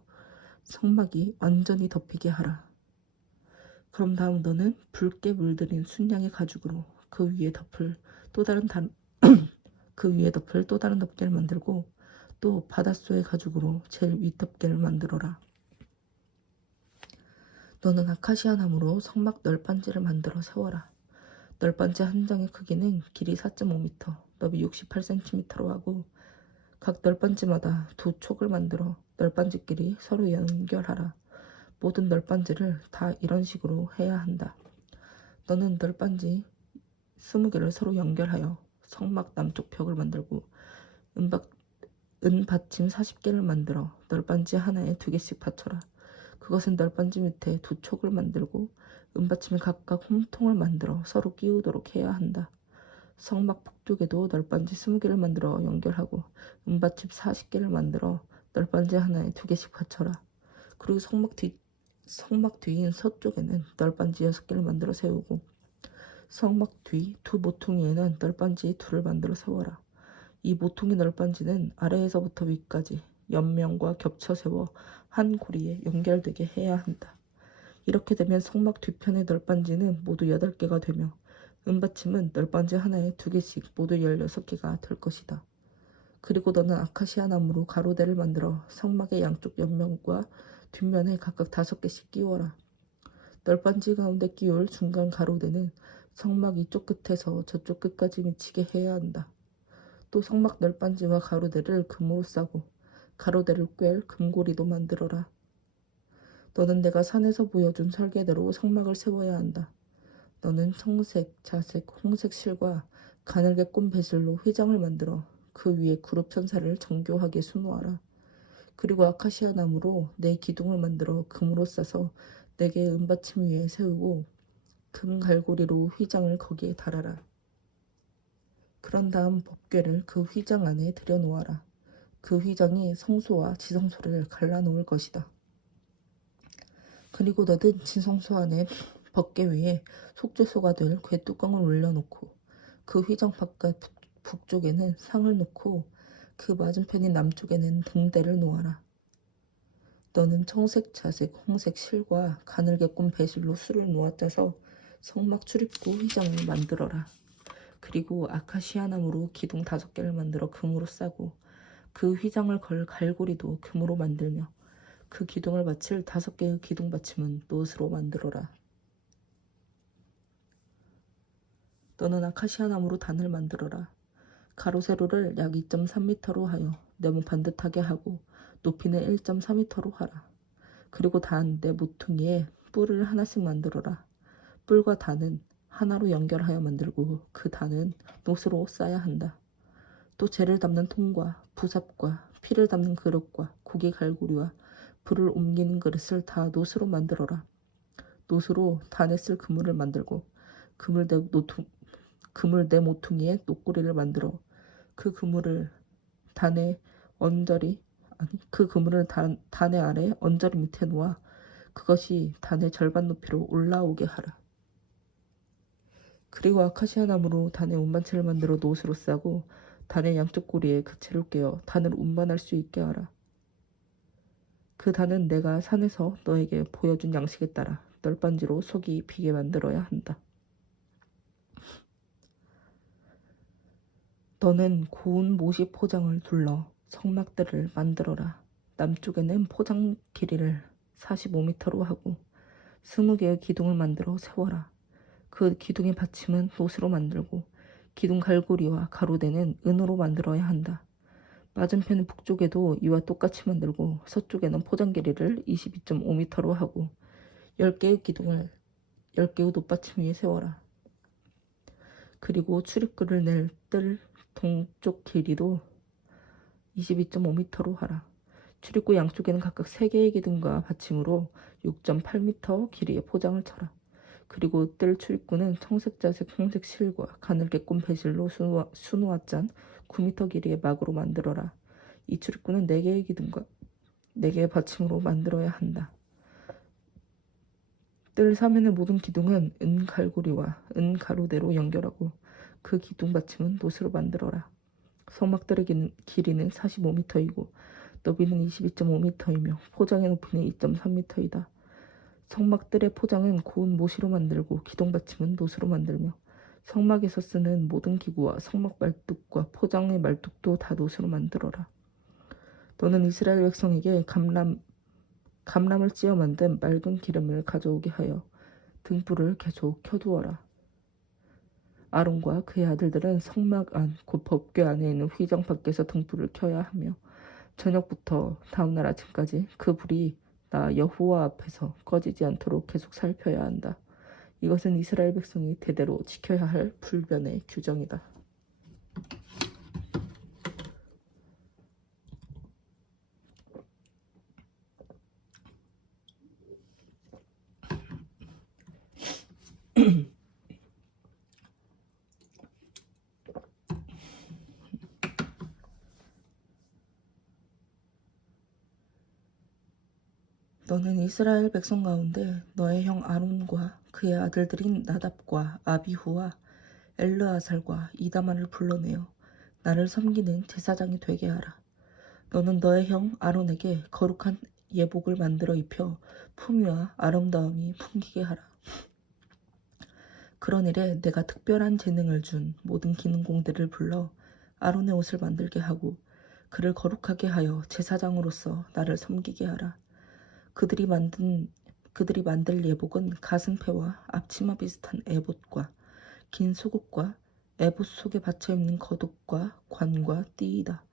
성막이 완전히 덮이게 하라. 그럼 다음 너는 붉게 물들인 순양의 가죽으로 그 위에 덮을 또 다른 덮개를 만들고 또 바닷소의 가죽으로 제일 윗 덮개를 만들어라. 너는 아카시아 나무로 성막 널빤지를 만들어 세워라. 널빤지 한 장의 크기는 길이 4.5m, 너비 68cm로 하고 각 널빤지마다 2촉을 만들어 널빤지끼리 서로 연결하라. 모든 널빤지를 다 이런 식으로 해야 한다. 너는 널빤지 20개를 서로 연결하여 성막 남쪽 벽을 만들고 은받침 40개를 만들어 널빤지 하나에 2개씩 받쳐라. 그것은 널빤지 밑에 2촉을 만들고 은받침에 각각 홈통을 만들어 서로 끼우도록 해야 한다. 성막 북쪽에도 널빤지 20개를 만들어 연결하고 은받침 40개를 만들어 널빤지 하나에 2개씩 받쳐라. 그리고 성막 뒤인 서쪽에는 널빤지 6개를 만들어 세우고 성막 뒤 2모퉁이에는 널빤지 2를 만들어 세워라. 이 모퉁이 널빤지는 아래에서부터 위까지 옆면과 겹쳐 세워 한 고리에 연결되게 해야 한다. 이렇게 되면 성막 뒤편의 널빤지는 모두 8개가 되며 은받침은 널빤지 하나에 2개씩 모두 16개가 될 것이다. 그리고 너는 아카시아 나무로 가로대를 만들어 성막의 양쪽 옆면과 뒷면에 각각 5개씩 끼워라. 널빤지 가운데 끼울 중간 가로대는 성막 이쪽 끝에서 저쪽 끝까지 미치게 해야 한다. 또 성막 널빤지와 가로대를 금으로 싸고 가로대를 꿰 금고리도 만들어라. 너는 내가 산에서 보여준 설계대로 성막을 세워야 한다. 너는 청색, 자색, 홍색 실과 가늘게 꼰 배실로 휘장을 만들어 그 위에 그룹 천사를 정교하게 수놓아라. 그리고 아카시아 나무로 내 기둥을 만들어 금으로 싸서 4개의 은받침 위에 세우고 금 갈고리로 휘장을 거기에 달아라. 그런 다음 법궤를 그 휘장 안에 들여놓아라. 그 휘장이 성소와 지성소를 갈라놓을 것이다. 그리고 너는 지성소 안에 법궤 위에 속죄소가 될 궤뚜껑을 올려놓고 그 휘장 바깥 북쪽에는 상을 놓고 그 맞은편인 남쪽에는 등대를 놓아라. 너는 청색, 자색, 홍색 실과 가늘게 꼰 배실로 술을 놓아짜서 성막 출입구 휘장을 만들어라. 그리고 아카시아 나무로 기둥 5개를 만들어 금으로 싸고 그 휘장을 걸 갈고리도 금으로 만들며 그 기둥을 받칠 5개의 기둥 받침은 노스로 만들어라. 너는 아카시아 나무로 단을 만들어라. 가로 세로를 약 2.3m로 하여 네모 반듯하게 하고 높이는 1.4m로 하라. 그리고 단 네 모퉁이에 뿔을 하나씩 만들어라. 뿔과 단은 하나로 연결하여 만들고 그 단은 노스로 쌓아야 한다. 또 재를 담는 통과 부삽과 피를 담는 그릇과 고기 갈고리와 불을 옮기는 그릇을 다 노스로 만들어라. 노스로 단에 쓸 그물을 만들고 그물 네 모퉁이에 노꼬리를 만들어 그 그물을 단의 언저리 그 그물을 단의 아래 언저리 밑에 놓아 그것이 단의 절반 높이로 올라오게 하라. 그리고 아카시아 나무로 단의 운반체를 만들어 노스로 싸고 단의 양쪽 꼬리에 그 채를 꿰어 단을 운반할 수 있게 하라. 그 단은 내가 산에서 너에게 보여준 양식에 따라 널빤지로 속이 비게 만들어야 한다. 너는 고운 모시 포장을 둘러 성막들을 만들어라. 남쪽에는 포장 길이를 45m로 하고 20개의 기둥을 만들어 세워라. 그 기둥의 받침은 노스로 만들고 기둥 갈고리와 가로대는 은으로 만들어야 한다. 맞은편 북쪽에도 이와 똑같이 만들고 서쪽에는 포장 길이를 22.5m로 하고 10개의 기둥을 10개의 놋받침 위에 세워라. 그리고 출입구를 낼 뜰 동쪽 길이도 22.5m로 하라. 출입구 양쪽에는 각각 3개의 기둥과 받침으로 6.8m 길이의 포장을 쳐라. 그리고 뜰 출입구는 청색, 자색, 홍색 실과 가늘게 꼰 배실로 수놓아 짠 9m 길이의 막으로 만들어라. 이 출입구는 4개의 기둥과 4개의 받침으로 만들어야 한다. 뜰 사면의 모든 기둥은 은 갈고리와 은 가로대로 연결하고 그 기둥 받침은 놋으로 만들어라. 성막들의 길이는 45m이고 너비는 22.5m이며 포장의 높이는 2.3m이다. 성막들의 포장은 고운 모시로 만들고 기둥 받침은 놋으로 만들며 성막에서 쓰는 모든 기구와 성막 말뚝과 포장의 말뚝도 다 놋으로 만들어라. 너는 이스라엘 백성에게 감람을 찧어 만든 맑은 기름을 가져오게 하여 등불을 계속 켜두어라. 아론과 그의 아들들은 성막 안 곧 법궤 안에 있는 휘장 밖에서 등불을 켜야 하며 저녁부터 다음날 아침까지 그 불이 나 여호와 앞에서 꺼지지 않도록 계속 살펴야 한다. 이것은 이스라엘 백성이 대대로 지켜야 할 불변의 규정이다. 너는 이스라엘 백성 가운데 너의 형 아론과 그의 아들들인 나답과 아비후와 엘르아살과 이다말을 불러내어 나를 섬기는 제사장이 되게 하라. 너는 너의 형 아론에게 거룩한 예복을 만들어 입혀 품위와 아름다움이 풍기게 하라. 그런 일에 내가 특별한 재능을 준 모든 기능공들을 불러 아론의 옷을 만들게 하고 그를 거룩하게 하여 제사장으로서 나를 섬기게 하라. 그들이 만들 예복은 가슴패와 앞치마 비슷한 에봇과 긴 속옷과 에봇 속에 받쳐 입는 겉옷과 관과 띠이다.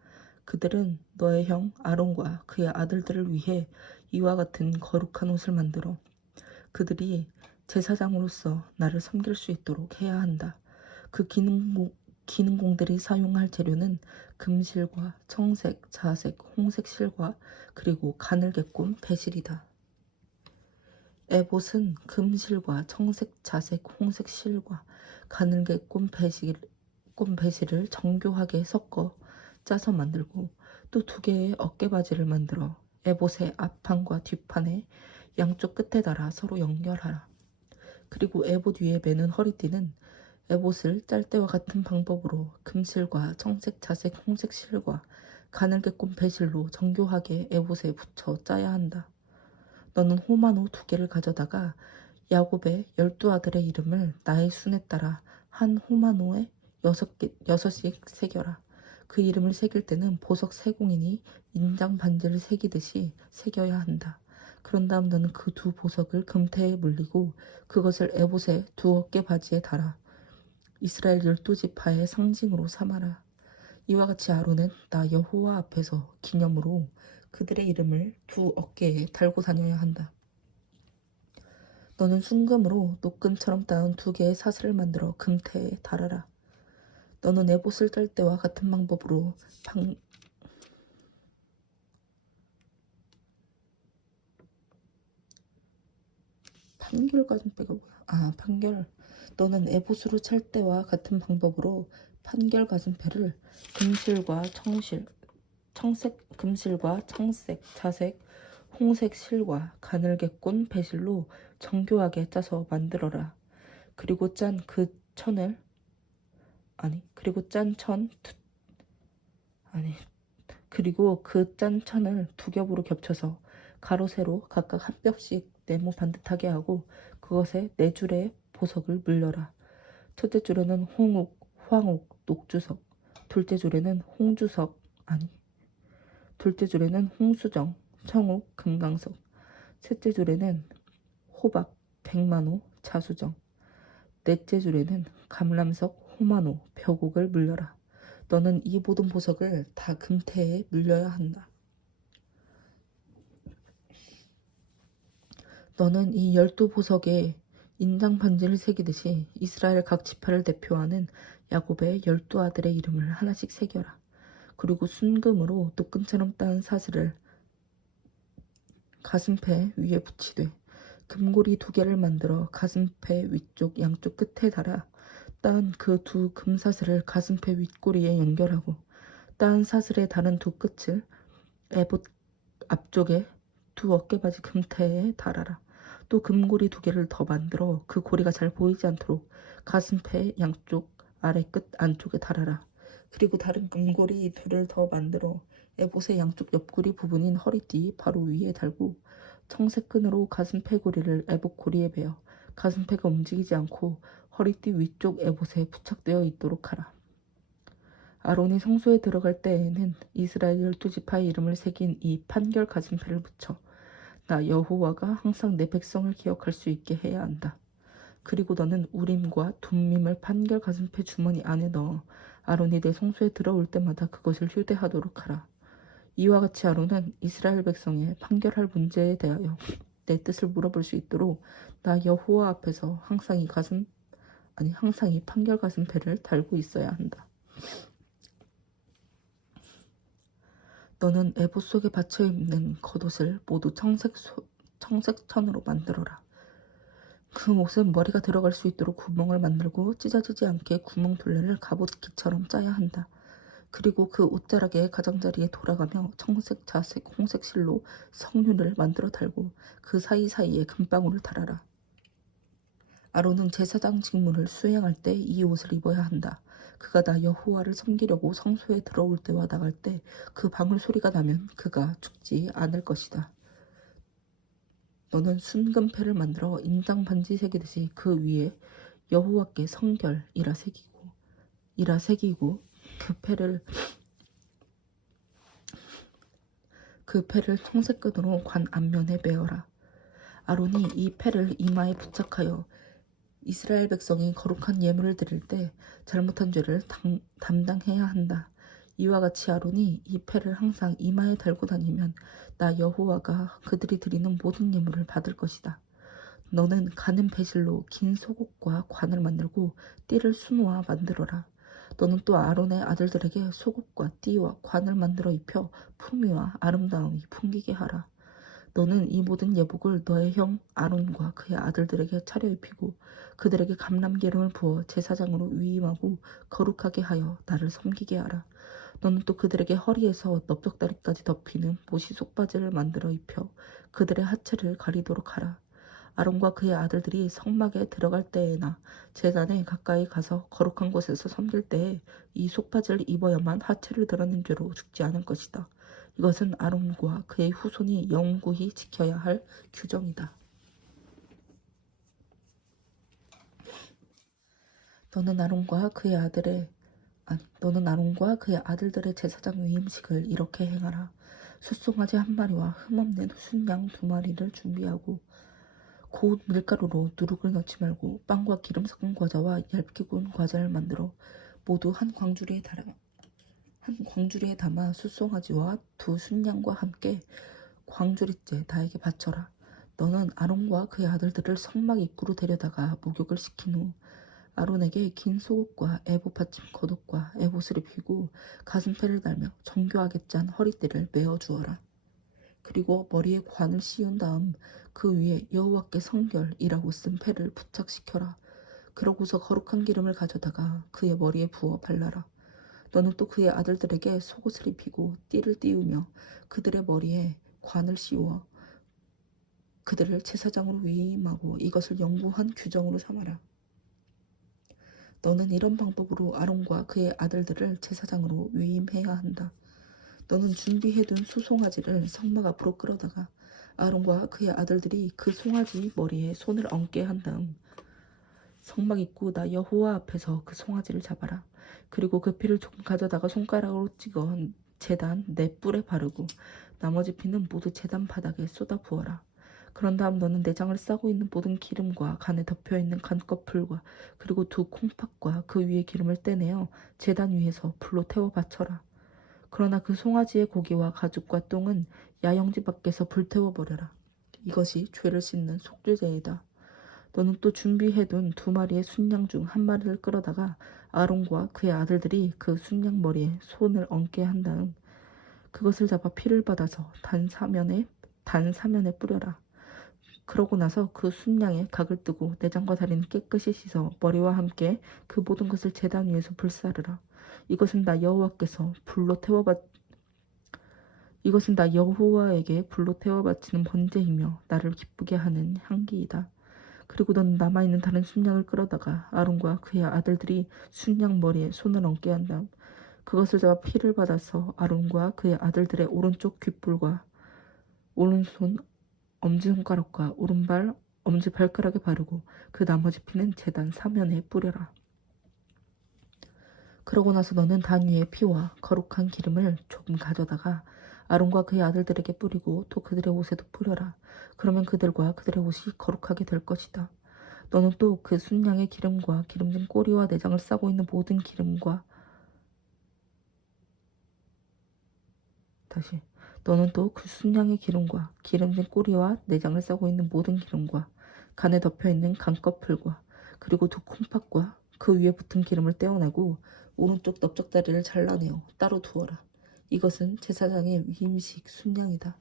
그들은 너의 형 아론과 그의 아들들을 위해 이와 같은 거룩한 옷을 만들어 그들이 제사장으로서 나를 섬길 수 있도록 해야 한다. 그 기능공들이 사용할 재료는 금실과 청색, 자색, 홍색 실과 그리고 가늘게 꼰 배실이다. 에봇은 금실과 청색, 자색, 홍색 실과 가늘게 꼰 배실을 정교하게 섞어 짜서 만들고 또 2개의 어깨바지를 만들어 에봇의 앞판과 뒷판에 양쪽 끝에 달아 서로 연결하라. 그리고 에봇 위에 매는 허리띠는 에봇을 짤 때와 같은 방법으로 금실과 청색, 자색, 홍색 실과 가늘게 꼰 배실로 정교하게 에봇에 붙여 짜야 한다. 너는 호마노 2개를 가져다가 야곱의 12아들의 이름을 나의 순에 따라 한 호마노에 6씩 새겨라. 그 이름을 새길 때는 보석 3공이니 인장 반지를 새기듯이 새겨야 한다. 그런 다음 너는 그 2보석을 금태에 물리고 그것을 에봇의 2어깨 바지에 달아 이스라엘 12지파의 상징으로 삼아라. 이와 같이 아론은 나 여호와 앞에서 기념으로 그들의 이름을 2어깨에 달고 다녀야 한다. 너는 순금으로 노끈처럼 따은 2개의 사슬을 만들어 금태에 달아라. 너는 에봇을 짤 때와 같은 방법으로 판결 가슴pe가 뭐야? 판결. 너는 에봇으로 찰 때와 같은 방법으로 판결 가슴pe를 금실과 청색, 자색, 홍색 실과 가늘게 꼰 배실로 정교하게 짜서 만들어라. 그리고 짠 그 천을 그리고 짠 천을 2겹으로 겹쳐서 가로 세로 각각 한 뼘씩 네모 반듯하게 하고 그것에 4줄의 보석을 물려라. 첫째 줄에는 홍옥, 황옥, 녹주석, 둘째 줄에는 홍수정, 청옥, 금강석, 셋째 줄에는 호박, 백만호, 자수정, 넷째 줄에는 감람석, 호마노, 벽옥을 물려라. 너는 이 모든 보석을 다 금태에 물려야 한다. 너는 이 12보석에 인장 반지를 새기듯이 이스라엘 각 지파를 대표하는 야곱의 12아들의 이름을 하나씩 새겨라. 그리고 순금으로 노끈처럼 따은 사슬을 가슴패 위에 붙이되 금고리 2개를 만들어 가슴패 위쪽 양쪽 끝에 달아 따은 그 2 금사슬을 가슴패 윗꼬리에 연결하고 따은 사슬의 다른 2 끝을 에봇 앞쪽에 2 어깨바지 금태에 달아라. 또 금고리 2개를 더 만들어 그 고리가 잘 보이지 않도록 가슴패 양쪽 아래 끝 안쪽에 달아라. 그리고 다른 금고리 2를 더 만들어 에봇의 양쪽 옆구리 부분인 허리띠 바로 위에 달고 청색 끈으로 가슴패 고리를 에봇 고리에 베어 가슴패가 움직이지 않고 허리띠 위쪽 에봇에 부착되어 있도록 하라. 아론이 성소에 들어갈 때에는 이스라엘 12지파의 이름을 새긴 이 판결 가슴패를 붙여 나 여호와가 항상 내 백성을 기억할 수 있게 해야 한다. 그리고 너는 우림과 둠밈을 판결 가슴패 주머니 안에 넣어 아론이 내 성소에 들어올 때마다 그것을 휴대하도록 하라. 이와 같이 아론은 이스라엘 백성의 판결할 문제에 대하여 내 뜻을 물어볼 수 있도록 나 여호와 앞에서 항상 이 판결 가슴패를 달고 있어야 한다. 너는 에봇 속에 받쳐 입는 겉옷을 모두 청색천으로 만들어라. 그 옷은 머리가 들어갈 수 있도록 구멍을 만들고 찢어지지 않게 구멍 둘레를 갑옷기처럼 짜야 한다. 그리고 그 옷자락의 가장자리에 돌아가며 청색, 자색, 홍색 실로 성륜을 만들어 달고 그 사이사이에 금방울을 달아라. 아론은 제사장 직무를 수행할 때 이 옷을 입어야 한다. 그가 나 여호와를 섬기려고 성소에 들어올 때와 나갈 때 그 방울 소리가 나면 그가 죽지 않을 것이다. 너는 순금패를 만들어 인장 반지 새기듯이 그 위에 여호와께 성결이라 새기고 그 패를 청색끈으로 관 앞면에 메어라. 아론이 이 패를 이마에 부착하여 이스라엘 백성이 거룩한 예물을 드릴 때 잘못한 죄를 담당해야 한다. 이와 같이 아론이 이 패를 항상 이마에 달고 다니면 나 여호와가 그들이 드리는 모든 예물을 받을 것이다. 너는 가는 배실로 긴 속옷과 관을 만들고 띠를 수놓아 만들어라. 너는 또 아론의 아들들에게 속옷과 띠와 관을 만들어 입혀 품위와 아름다움이 풍기게 하라. 너는 이 모든 예복을 너의 형 아론과 그의 아들들에게 차려입히고 그들에게 감람기름을 부어 제사장으로 위임하고 거룩하게 하여 나를 섬기게 하라. 너는 또 그들에게 허리에서 넓적다리까지 덮이는 모시 속바지를 만들어 입혀 그들의 하체를 가리도록 하라. 아론과 그의 아들들이 성막에 들어갈 때에나 제단에 가까이 가서 거룩한 곳에서 섬길 때에 이 속바지를 입어야만 하체를 드러낸 죄로 죽지 않을 것이다. 이것은 아론과 그의 후손이 영구히 지켜야 할 규정이다. 너는 아론과 그의 아들들의 제사장 위임식을 이렇게 행하라. 숫송아지 한 마리와 흠없는 순양 두 마리를 준비하고 고운 밀가루로 누룩을 넣지 말고 빵과 기름 섞은 과자와 얇게 구운 과자를 만들어 모두 한 광주리에 담아 숫송아지와 두 순양과 함께 광주리째 나에게 바쳐라. 너는 아론과 그의 아들들을 성막 입구로 데려다가 목욕을 시킨 후 아론에게 긴 속옷과 에봇 받침 겉옷과 에봇을 입히고 가슴패를 달며 정교하게 짠 허리띠를 메어 주어라. 그리고 머리에 관을 씌운 다음 그 위에 여호와께 성결이라고 쓴 패를 부착시켜라. 그러고서 거룩한 기름을 가져다가 그의 머리에 부어 발라라. 너는 또 그의 아들들에게 속옷을 입히고 띠를 띄우며 그들의 머리에 관을 씌워 그들을 제사장으로 위임하고 이것을 영구한 규정으로 삼아라. 너는 이런 방법으로 아론과 그의 아들들을 제사장으로 위임해야 한다. 너는 준비해둔 수송아지를 성막 앞으로 끌어다가 아론과 그의 아들들이 그 송아지 머리에 손을 얹게 한 다음 성막 입구 나 여호와 앞에서 그 송아지를 잡아라. 그리고 그 피를 조금 가져다가 손가락으로 찍어 제단 네 뿔에 바르고 나머지 피는 모두 제단 바닥에 쏟아 부어라. 그런 다음 너는 내장을 싸고 있는 모든 기름과 간에 덮여있는 간꺼풀과 그리고 두 콩팥과 그 위에 기름을 떼내어 제단 위에서 불로 태워 바쳐라. 그러나 그 송아지의 고기와 가죽과 똥은 야영지 밖에서 불태워 버려라. 이것이 죄를 씻는 속죄제이다. 너는 또 준비해둔 두 마리의 순양 중 한 마리를 끌어다가 아론과 그의 아들들이 그 순양 머리에 손을 얹게 한 다음 그것을 잡아 피를 받아서 단 사면에 뿌려라. 그러고 나서 그 순양의 각을 뜨고 내장과 다리는 깨끗이 씻어 머리와 함께 그 모든 것을 제단 위에서 불사르라. 이것은 나 여호와께서 불로 태워 이것은 나 여호와에게 불로 태워 바치는 번제이며 나를 기쁘게 하는 향기이다. 그리고 너는 남아있는 다른 순양을 끌어다가 아론과 그의 아들들이 순양 머리에 손을 얹게 한 다음 그것을 잡아 피를 받아서 아론과 그의 아들들의 오른쪽 귓불과 오른손 엄지손가락과 오른발 엄지발가락에 바르고 그 나머지 피는 제단 사면에 뿌려라. 그러고 나서 너는 단 위에 피와 거룩한 기름을 조금 가져다가 아론과 그의 아들들에게 뿌리고 또 그들의 옷에도 뿌려라. 그러면 그들과 그들의 옷이 거룩하게 될 것이다. 너는 또 그 순양의 기름과 기름진 꼬리와 내장을 싸고 있는 모든 기름과 다시 너는 또 그 순양의 기름과 기름진 꼬리와 내장을 싸고 있는 모든 기름과 간에 덮여있는 간꺼풀과 그리고 두 콩팥과 그 위에 붙은 기름을 떼어내고 오른쪽 넓적다리를 잘라내어 따로 두어라. 이것은 제사장의 위임식 순양이다.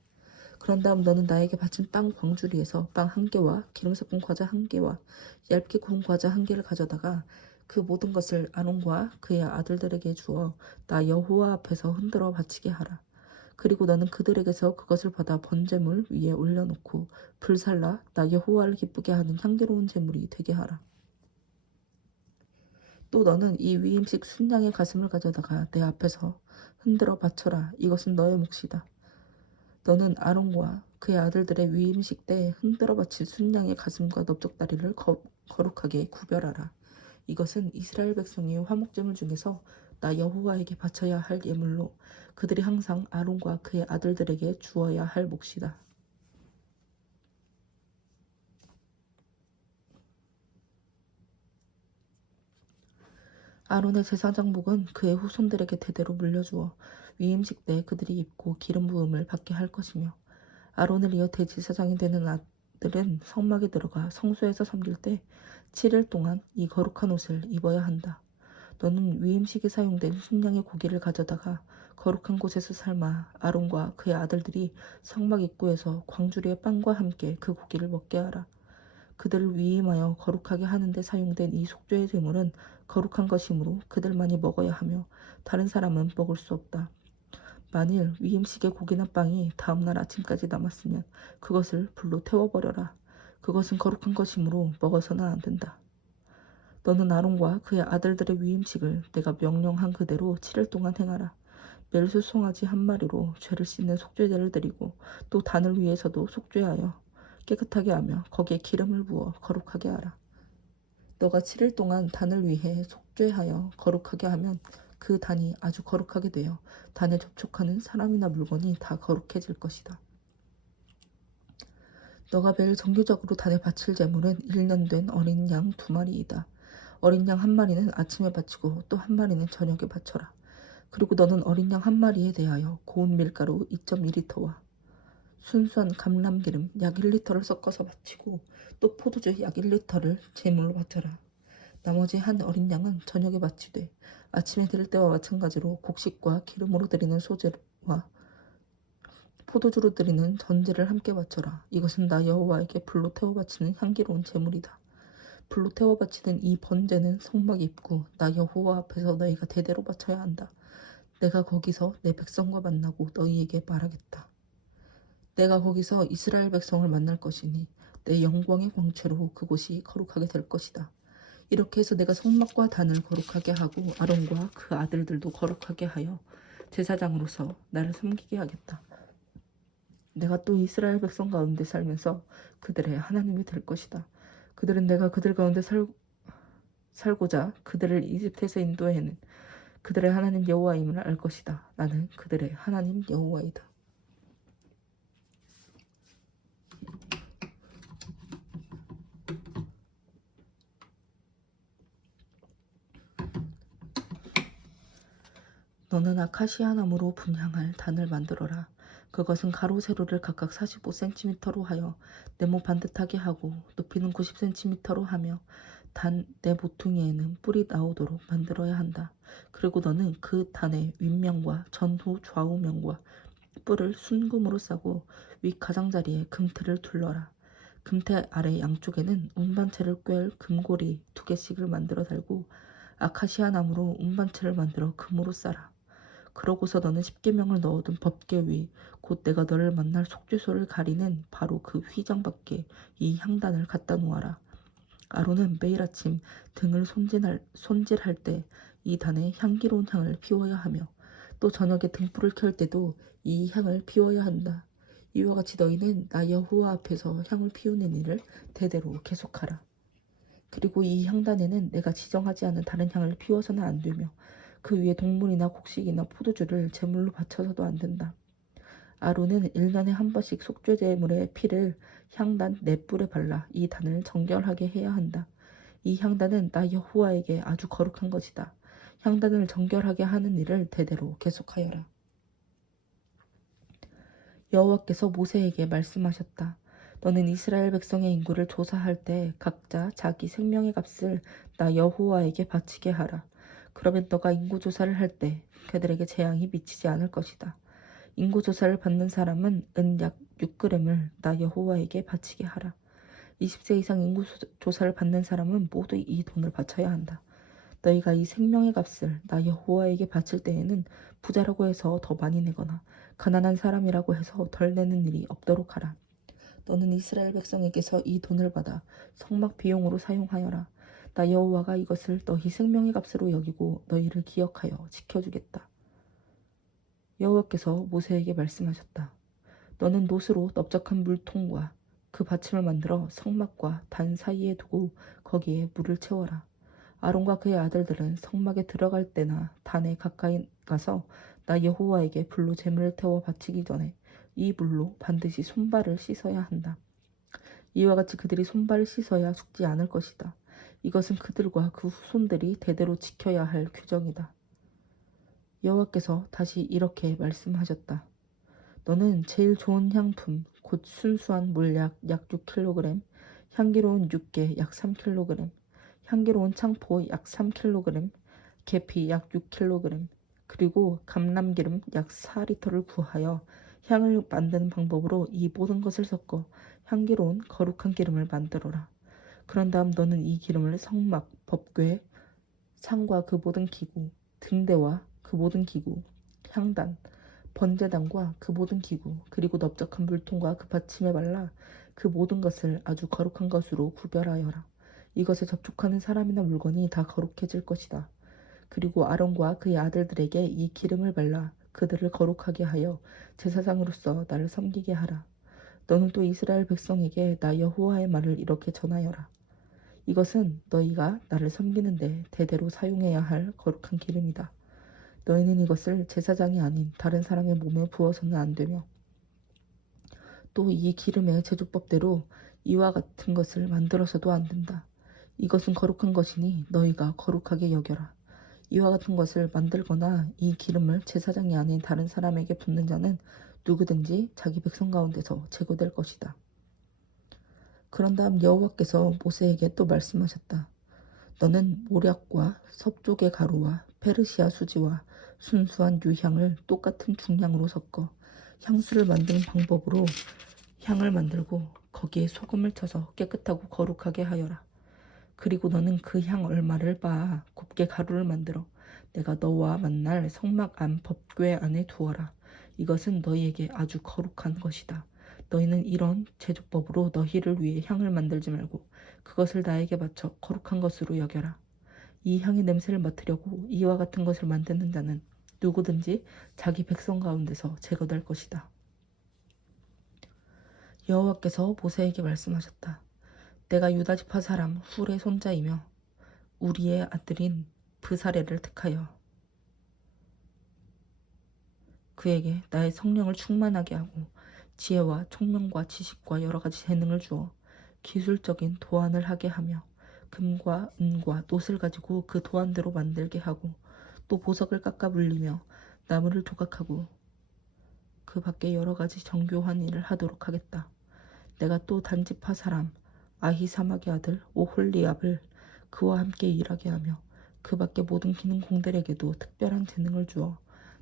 그런 다음 너는 나에게 바친 빵 광주리에서 빵 한 개와 기름 섞은 과자 한 개와 얇게 구운 과자 한 개를 가져다가 그 모든 것을 아론과 그의 아들들에게 주어 나 여호와 앞에서 흔들어 바치게 하라. 그리고 너는 그들에게서 그것을 받아 번제물 위에 올려놓고 불살라 나 여호와를 기쁘게 하는 향기로운 제물이 되게 하라. 또 너는 이 위임식 순양의 가슴을 가져다가 내 앞에서 흔들어 바쳐라. 이것은 너의 몫이다. 너는 아론과 그의 아들들의 위임식 때 흔들어 바친 순양의 가슴과 넓적다리를 거룩하게 구별하라. 이것은 이스라엘 백성의 화목제물 중에서 나 여호와에게 바쳐야 할 예물로 그들이 항상 아론과 그의 아들들에게 주어야 할 몫이다. 아론의 제사장복은 그의 후손들에게 대대로 물려주어 위임식 때 그들이 입고 기름 부음을 받게 할 것이며 아론을 이어 대제사장이 되는 아들은 성막에 들어가 성소에서 섬길 때 7일 동안 이 거룩한 옷을 입어야 한다. 너는 위임식에 사용된 순양의 고기를 가져다가 거룩한 곳에서 삶아 아론과 그의 아들들이 성막 입구에서 광주리의 빵과 함께 그 고기를 먹게 하라. 그들을 위임하여 거룩하게 하는데 사용된 이 속죄의 제물은 거룩한 것이므로 그들만이 먹어야 하며 다른 사람은 먹을 수 없다. 만일 위임식의 고기나 빵이 다음날 아침까지 남았으면 그것을 불로 태워버려라. 그것은 거룩한 것이므로 먹어서는 안 된다. 너는 아론과 그의 아들들의 위임식을 내가 명령한 그대로 7일 동안 행하라. 매일 수송아지 한 마리로 죄를 씻는 속죄제를 드리고 또 단을 위해서도 속죄하여 깨끗하게 하며 거기에 기름을 부어 거룩하게 하라. 너가 7일 동안 단을 위해 속죄하여 거룩하게 하면 그 단이 아주 거룩하게 되어 단에 접촉하는 사람이나 물건이 다 거룩해질 것이다. 너가 매일 정기적으로 단에 바칠 제물은 1년 된 어린 양 2마리이다. 어린 양 한 마리는 아침에 바치고 또 한 마리는 저녁에 바쳐라. 그리고 너는 어린 양 한 마리에 대하여 고운 밀가루 2.2리터와 순수한 감람기름 약 1리터를 섞어서 바치고 또 포도주 약 1리터를 제물로 바쳐라. 나머지 한 어린 양은 저녁에 바치되 아침에 드릴 때와 마찬가지로 곡식과 기름으로 드리는 소제와 포도주로 드리는 전제를 함께 바쳐라. 이것은 나 여호와에게 불로 태워 바치는 향기로운 제물이다. 불로 태워 바치는 이 번제는 성막 입구 나 여호와 앞에서 너희가 대대로 바쳐야 한다. 내가 거기서 내 백성과 만나고 너희에게 말하겠다. 내가 거기서 이스라엘 백성을 만날 것이니 내 영광의 광채로 그곳이 거룩하게 될 것이다. 이렇게 해서 내가 성막과 단을 거룩하게 하고 아론과 그 아들들도 거룩하게 하여 제사장으로서 나를 섬기게 하겠다. 내가 또 이스라엘 백성 가운데 살면서 그들의 하나님이 될 것이다. 그들은 내가 그들 가운데 살고자 그들을 이집트에서 인도해낸 그들의 하나님 여호와임을 알 것이다. 나는 그들의 하나님 여호와이다. 너는 아카시아 나무로 분향할 단을 만들어라. 그것은 가로 세로를 각각 45cm로 하여 네모 반듯하게 하고 높이는 90cm로 하며 단 네 모퉁이에는 뿔이 나오도록 만들어야 한다. 그리고 너는 그 단의 윗면과 전후 좌우면과 뿔을 순금으로 싸고 윗 가장자리에 금테를 둘러라. 금테 아래 양쪽에는 운반체를 꿰을 금고리 2개씩을 만들어 달고 아카시아 나무로 운반체를 만들어 금으로 싸라. 그러고서 너는 십계명을 넣어둔 법궤 위 곧 내가 너를 만날 속죄소를 가리는 바로 그 휘장 밖에 이 향단을 갖다 놓아라. 아론은 매일 아침 등을 손질할 때 이 단에 향기로운 향을 피워야 하며 또 저녁에 등불을 켤 때도 이 향을 피워야 한다. 이와 같이 너희는 나 여호와 앞에서 향을 피우는 일을 대대로 계속하라. 그리고 이 향단에는 내가 지정하지 않은 다른 향을 피워서는 안 되며 그 위에 동물이나 곡식이나 포도주를 제물로 바쳐서도 안 된다. 아론은 1년에 한 번씩 속죄제물의 피를 향단 4뿔에 발라 이 단을 정결하게 해야 한다. 이 향단은 나 여호와에게 아주 거룩한 것이다. 향단을 정결하게 하는 일을 대대로 계속하여라. 여호와께서 모세에게 말씀하셨다. 너는 이스라엘 백성의 인구를 조사할 때 각자 자기 생명의 값을 나 여호와에게 바치게 하라. 그러면 너가 인구 조사를 할 때 그들에게 재앙이 미치지 않을 것이다. 인구 조사를 받는 사람은 은 약 6g을 나 여호와에게 바치게 하라. 20세 이상 인구 조사를 받는 사람은 모두 이 돈을 바쳐야 한다. 너희가 이 생명의 값을 나 여호와에게 바칠 때에는 부자라고 해서 더 많이 내거나 가난한 사람이라고 해서 덜 내는 일이 없도록 하라. 너는 이스라엘 백성에게서 이 돈을 받아 성막 비용으로 사용하여라. 나 여호와가 이것을 너희 생명의 값으로 여기고 너희를 기억하여 지켜주겠다. 여호와께서 모세에게 말씀하셨다. 너는 놋으로 넓적한 물통과 그 받침을 만들어 성막과 단 사이에 두고 거기에 물을 채워라. 아론과 그의 아들들은 성막에 들어갈 때나 단에 가까이 가서 나 여호와에게 불로 제물을 태워 바치기 전에 이 물로 반드시 손발을 씻어야 한다. 이와 같이 그들이 손발을 씻어야 죽지 않을 것이다. 이것은 그들과 그 후손들이 대대로 지켜야 할 규정이다. 여호와께서 다시 이렇게 말씀하셨다. 너는 제일 좋은 향품, 곧 순수한 몰약 약 6kg, 향기로운 육개 약 3kg, 향기로운 창포 약 3kg, 계피 약 6kg, 그리고 감람기름 약 4리터를 구하여 향을 만드는 방법으로 이 모든 것을 섞어 향기로운 거룩한 기름을 만들어라. 그런 다음 너는 이 기름을 성막, 법궤, 상과 그 모든 기구, 등대와 그 모든 기구, 향단, 번제단과 그 모든 기구, 그리고 넓적한 물통과 그 받침에 발라 그 모든 것을 아주 거룩한 것으로 구별하여라. 이것에 접촉하는 사람이나 물건이 다 거룩해질 것이다. 그리고 아론과 그의 아들들에게 이 기름을 발라 그들을 거룩하게 하여 제사장으로서 나를 섬기게 하라. 너는 또 이스라엘 백성에게 나 여호와의 말을 이렇게 전하여라. 이것은 너희가 나를 섬기는데 대대로 사용해야 할 거룩한 기름이다. 너희는 이것을 제사장이 아닌 다른 사람의 몸에 부어서는 안 되며, 또 이 기름의 제조법대로 이와 같은 것을 만들어서도 안 된다. 이것은 거룩한 것이니 너희가 거룩하게 여겨라. 이와 같은 것을 만들거나 이 기름을 제사장이 아닌 다른 사람에게 붓는 자는 누구든지 자기 백성 가운데서 제거될 것이다. 그런 다음 여호와께서 모세에게 또 말씀하셨다. 너는 모략과 섭족의 가루와 페르시아 수지와 순수한 유향을 똑같은 중량으로 섞어 향수를 만드는 방법으로 향을 만들고 거기에 소금을 쳐서 깨끗하고 거룩하게 하여라. 그리고 너는 그 향 얼마를 빻아 곱게 가루를 만들어 내가 너와 만날 성막 안 법궤 안에 두어라. 이것은 너희에게 아주 거룩한 것이다. 너희는 이런 제조법으로 너희를 위해 향을 만들지 말고 그것을 나에게 바쳐 거룩한 것으로 여겨라. 이 향의 냄새를 맡으려고 이와 같은 것을 만드는 자는 누구든지 자기 백성 가운데서 제거될 것이다. 여호와께서 모세에게 말씀하셨다. 내가 유다 지파 사람 훌의 손자이며 우리의 아들인 브사레를 택하여 그에게 나의 성령을 충만하게 하고 지혜와 총명과 지식과 여러 가지 재능을 주어 기술적인 도안을 하게 하며 금과 은과 놋을 가지고 그 도안대로 만들게 하고 또 보석을 깎아 물리며 나무를 조각하고 그 밖에 여러 가지 정교한 일을 하도록 하겠다. 내가 또 단지파 사람 아히사막의 아들 오홀리압을 그와 함께 일하게 하며 그 밖에 모든 기능 공들에게도 특별한 재능을 주어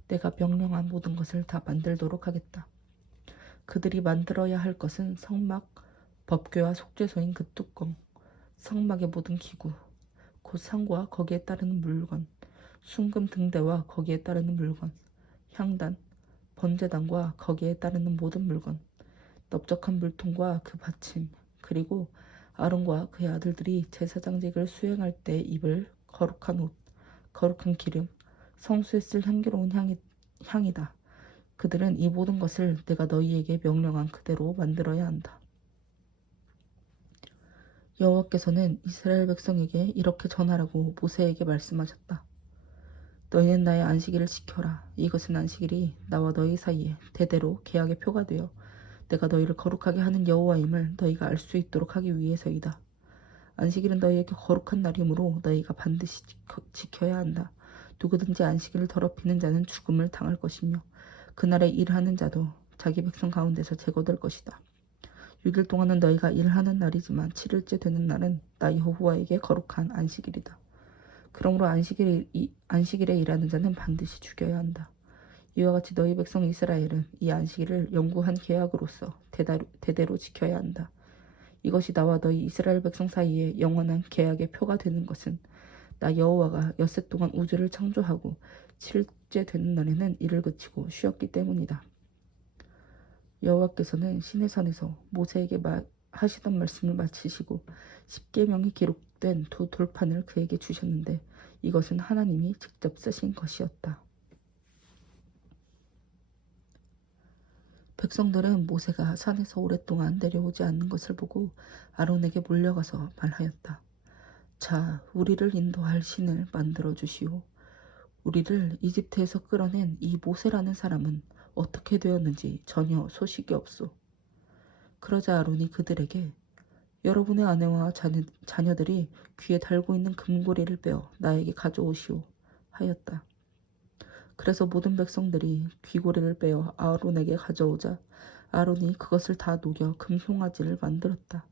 내가 명령한 모든 것을 다 만들도록 하겠다. 그들이 만들어야 할 것은 성막, 법궤와 속죄소인 그 뚜껑, 성막의 모든 기구, 곧 상과 거기에 따르는 물건, 순금 등대와 거기에 따르는 물건, 향단, 번제단과 거기에 따르는 모든 물건, 넓적한 물통과 그 받침, 그리고 아론과 그의 아들들이 제사장직을 수행할 때 입을 거룩한 옷, 거룩한 기름, 성수에 쓸 향기로운 향이다. 그들은 이 모든 것을 내가 너희에게 명령한 그대로 만들어야 한다. 여호와께서는 이스라엘 백성에게 이렇게 전하라고 모세에게 말씀하셨다. 너희는 나의 안식일을 지켜라. 이것은 안식일이 나와 너희 사이에 대대로 계약의 표가 되어 내가 너희를 거룩하게 하는 여호와임을 너희가 알 수 있도록 하기 위해서이다. 안식일은 너희에게 거룩한 날이므로 너희가 반드시 지켜야 한다. 누구든지 안식일을 더럽히는 자는 죽음을 당할 것이며 그날에 일하는 자도 자기 백성 가운데서 제거될 것이다. 6일 동안은 너희가 일하는 날이지만 7일째 되는 날은 나 여호와에게 거룩한 안식일이다. 그러므로 안식일에 일하는 자는 반드시 죽여야 한다. 이와 같이 너희 백성 이스라엘은 이 안식일을 영구한 계약으로서 대대로 지켜야 한다. 이것이 나와 너희 이스라엘 백성 사이에 영원한 계약의 표가 되는 것은 나 여호와가 엿새 동안 우주를 창조하고 7일째 되는 날에는 일을 그치고 쉬었기 때문이다. 여호와께서는 시내산에서 모세에게 하시던 말씀을 마치시고 십계명이 기록된 두 돌판을 그에게 주셨는데 이것은 하나님이 직접 쓰신 것이었다. 백성들은 모세가 산에서 오랫동안 내려오지 않는 것을 보고 아론에게 몰려가서 말하였다. 자, 우리를 인도할 신을 만들어 주시오. 우리를 이집트에서 끌어낸 이 모세라는 사람은 어떻게 되었는지 전혀 소식이 없소. 그러자 아론이 그들에게 여러분의 아내와 자녀들이 귀에 달고 있는 금고리를 빼어 나에게 가져오시오 하였다. 그래서 모든 백성들이 귀고리를 빼어 아론에게 가져오자 아론이 그것을 다 녹여 금송아지를 만들었다.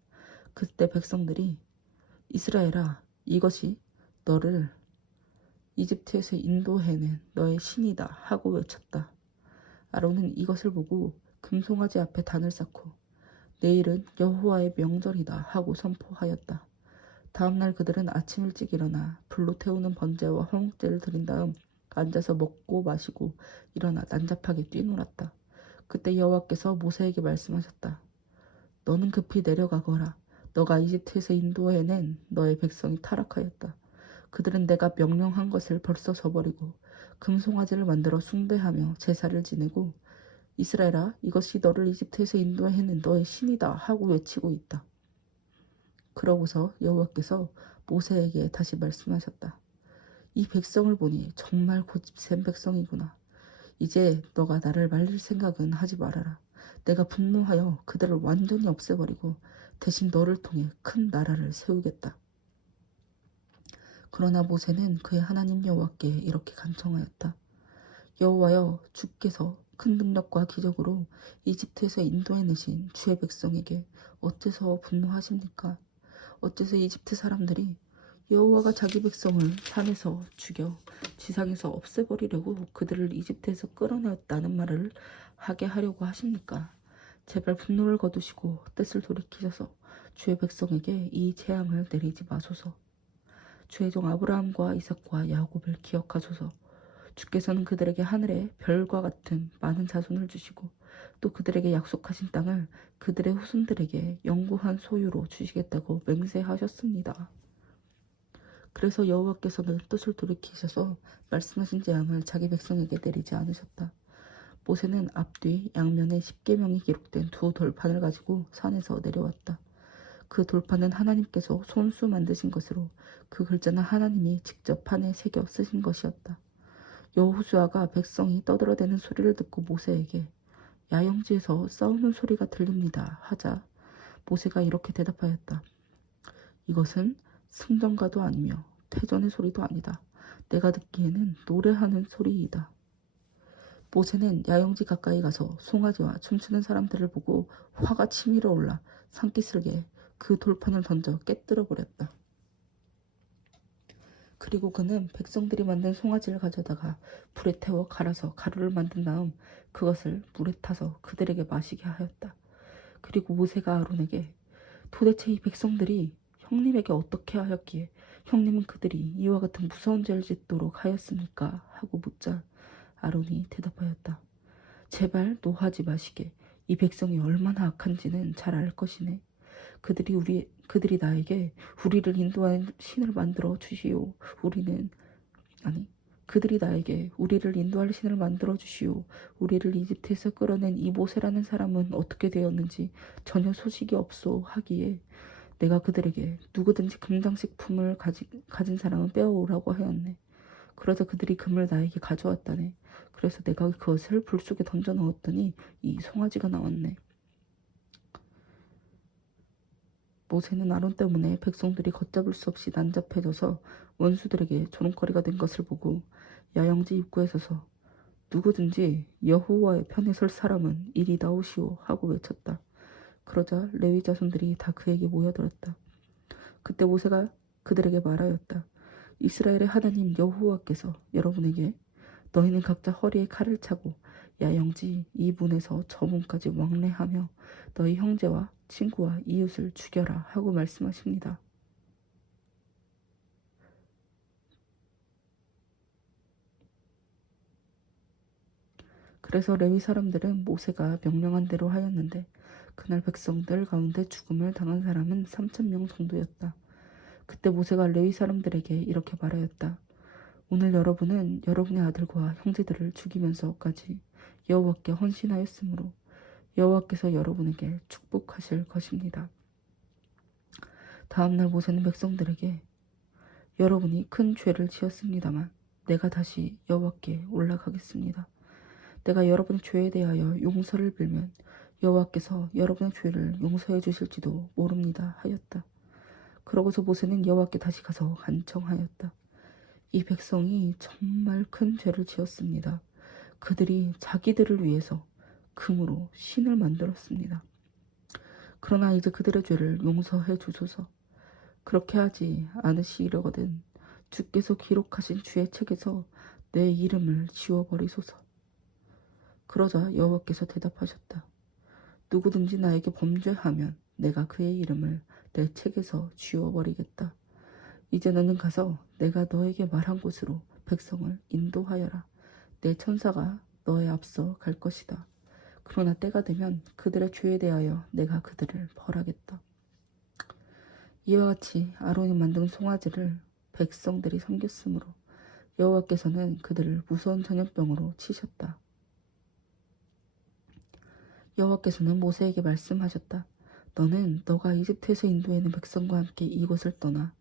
그때 백성들이 이스라엘아, 이것이 너를 이집트에서 인도해낸 너의 신이다 하고 외쳤다. 아론은 이것을 보고 금송아지 앞에 단을 쌓고 내일은 여호와의 명절이다 하고 선포하였다. 다음날 그들은 아침 일찍 일어나 불로 태우는 번제와 화목제를 드린 다음 앉아서 먹고 마시고 일어나 난잡하게 뛰놀았다. 그때 여호와께서 모세에게 말씀하셨다. 너는 급히 내려가거라. 너가 이집트에서 인도해낸 너의 백성이 타락하였다. 그들은 내가 명령한 것을 벌써 저버리고 금송아지를 만들어 숭배하며 제사를 지내고 이스라엘아 이것이 너를 이집트에서 인도해낸 너의 신이다 하고 외치고 있다. 그러고서 여호와께서 모세에게 다시 말씀하셨다. 이 백성을 보니 정말 고집센 백성이구나. 이제 너가 나를 말릴 생각은 하지 말아라. 내가 분노하여 그들을 완전히 없애버리고 대신 너를 통해 큰 나라를 세우겠다. 그러나 모세는 그의 하나님 여호와께 이렇게 간청하였다. 여호와여 주께서 큰 능력과 기적으로 이집트에서 인도해내신 주의 백성에게 어째서 분노하십니까? 어째서 이집트 사람들이 여호와가 자기 백성을 산에서 죽여 지상에서 없애버리려고 그들을 이집트에서 끌어내었다는 말을 하게 하려고 하십니까? 제발 분노를 거두시고 뜻을 돌이키셔서 주의 백성에게 이 재앙을 내리지 마소서. 주의 종 아브라함과 이삭과 야곱을 기억하소서. 주께서는 그들에게 하늘의 별과 같은 많은 자손을 주시고 또 그들에게 약속하신 땅을 그들의 후손들에게 영구한 소유로 주시겠다고 맹세하셨습니다. 그래서 여호와께서는 뜻을 돌이키셔서 말씀하신 재앙을 자기 백성에게 내리지 않으셨다. 모세는 앞뒤 양면에 십계명이 기록된 두 돌판을 가지고 산에서 내려왔다. 그 돌판은 하나님께서 손수 만드신 것으로 그 글자는 하나님이 직접 판에 새겨 쓰신 것이었다. 여호수아가 백성이 떠들어대는 소리를 듣고 모세에게 야영지에서 싸우는 소리가 들립니다 하자 모세가 이렇게 대답하였다. 이것은 승전가도 아니며 태전의 소리도 아니다. 내가 듣기에는 노래하는 소리이다. 모세는 야영지 가까이 가서 송아지와 춤추는 사람들을 보고 화가 치밀어 올라 산기슭에 그 돌판을 던져 깨뜨려 버렸다. 그리고 그는 백성들이 만든 송아지를 가져다가 불에 태워 갈아서 가루를 만든 다음 그것을 물에 타서 그들에게 마시게 하였다. 그리고 모세가 아론에게 도대체 이 백성들이 형님에게 어떻게 하였기에 형님은 그들이 이와 같은 무서운 죄를 짓도록 하였습니까? 하고 묻자 아론이 대답하였다. 제발 노하지 마시게. 이 백성이 얼마나 악한지는 잘 알 것이네. 그들이 나에게 우리를 인도하는 신을 만들어 주시오. 그들이 나에게 우리를 인도할 신을 만들어 주시오. 우리를 이집트에서 끌어낸 이 모세라는 사람은 어떻게 되었는지 전혀 소식이 없소 하기에 내가 그들에게 누구든지 금장식품을 가진 사람은 빼어오라고 하였네. 그러자 그들이 금을 나에게 가져왔다네. 그래서 내가 그것을 불 속에 던져 넣었더니 이 송아지가 나왔네. 모세는 아론 때문에 백성들이 걷잡을 수 없이 난잡해져서 원수들에게 조롱거리가 된 것을 보고 야영지 입구에 서서 누구든지 여호와의 편에 설 사람은 이리 나오시오 하고 외쳤다. 그러자 레위 자손들이 다 그에게 모여들었다. 그때 모세가 그들에게 말하였다. 이스라엘의 하나님 여호와께서 여러분에게 너희는 각자 허리에 칼을 차고 야영지 이 문에서 저 문까지 왕래하며 너희 형제와 친구와 이웃을 죽여라 하고 말씀하십니다. 그래서 레위 사람들은 모세가 명령한 대로 하였는데 그날 백성들 가운데 죽음을 당한 사람은 3,000명 정도였다. 그때 모세가 레위 사람들에게 이렇게 말하였다. 오늘 여러분은 여러분의 아들과 형제들을 죽이면서까지 여호와께 헌신하였으므로 여호와께서 여러분에게 축복하실 것입니다. 다음날 모세는 백성들에게 여러분이 큰 죄를 지었습니다만 내가 다시 여호와께 올라가겠습니다. 내가 여러분의 죄에 대하여 용서를 빌면 여호와께서 여러분의 죄를 용서해 주실지도 모릅니다 하였다. 그러고서 모세는 여호와께 다시 가서 간청하였다. 이 백성이 정말 큰 죄를 지었습니다. 그들이 자기들을 위해서 금으로 신을 만들었습니다. 그러나 이제 그들의 죄를 용서해 주소서. 그렇게 하지 않으시려거든 주께서 기록하신 주의 책에서 내 이름을 지워버리소서. 그러자 여호와께서 대답하셨다. 누구든지 나에게 범죄하면 내가 그의 이름을 내 책에서 지워버리겠다. 이제 너는 가서 내가 너에게 말한 곳으로 백성을 인도하여라. 내 천사가 너의 앞서 갈 것이다. 그러나 때가 되면 그들의 죄에 대하여 내가 그들을 벌하겠다. 이와 같이 아론이 만든 송아지를 백성들이 섬겼으므로 여호와께서는 그들을 무서운 전염병으로 치셨다. 여호와께서는 모세에게 말씀하셨다. 너는 너가 이집트에서 인도해낸 백성과 함께 이곳을 떠나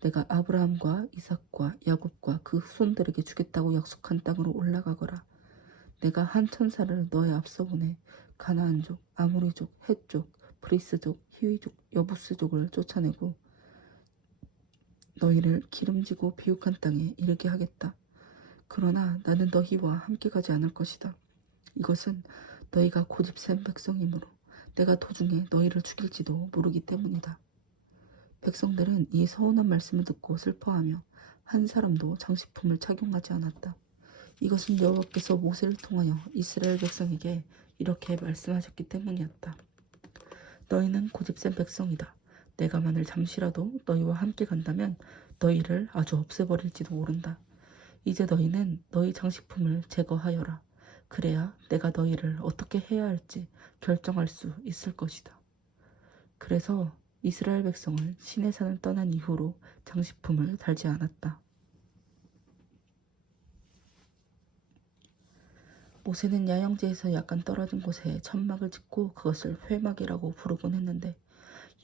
내가 아브라함과 이삭과 야곱과 그 후손들에게 주겠다고 약속한 땅으로 올라가거라. 내가 한 천사를 너의 앞서 보내 가나안족, 아모리족, 헷족, 브리스족, 히위족, 여부스족을 쫓아내고 너희를 기름지고 비옥한 땅에 이르게 하겠다. 그러나 나는 너희와 함께 가지 않을 것이다. 이것은 너희가 고집센 백성이므로 내가 도중에 너희를 죽일지도 모르기 때문이다. 백성들은 이 서운한 말씀을 듣고 슬퍼하며 한 사람도 장식품을 착용하지 않았다. 이것은 여호와께서 모세를 통하여 이스라엘 백성에게 이렇게 말씀하셨기 때문이었다. 너희는 고집센 백성이다. 내가 만일 잠시라도 너희와 함께 간다면 너희를 아주 없애버릴지도 모른다. 이제 너희는 너희 장식품을 제거하여라. 그래야 내가 너희를 어떻게 해야 할지 결정할 수 있을 것이다. 그래서 이스라엘 백성을 시내산을 떠난 이후로 장식품을 달지 않았다. 모세는 야영지에서 약간 떨어진 곳에 천막을 짓고 그것을 회막이라고 부르곤 했는데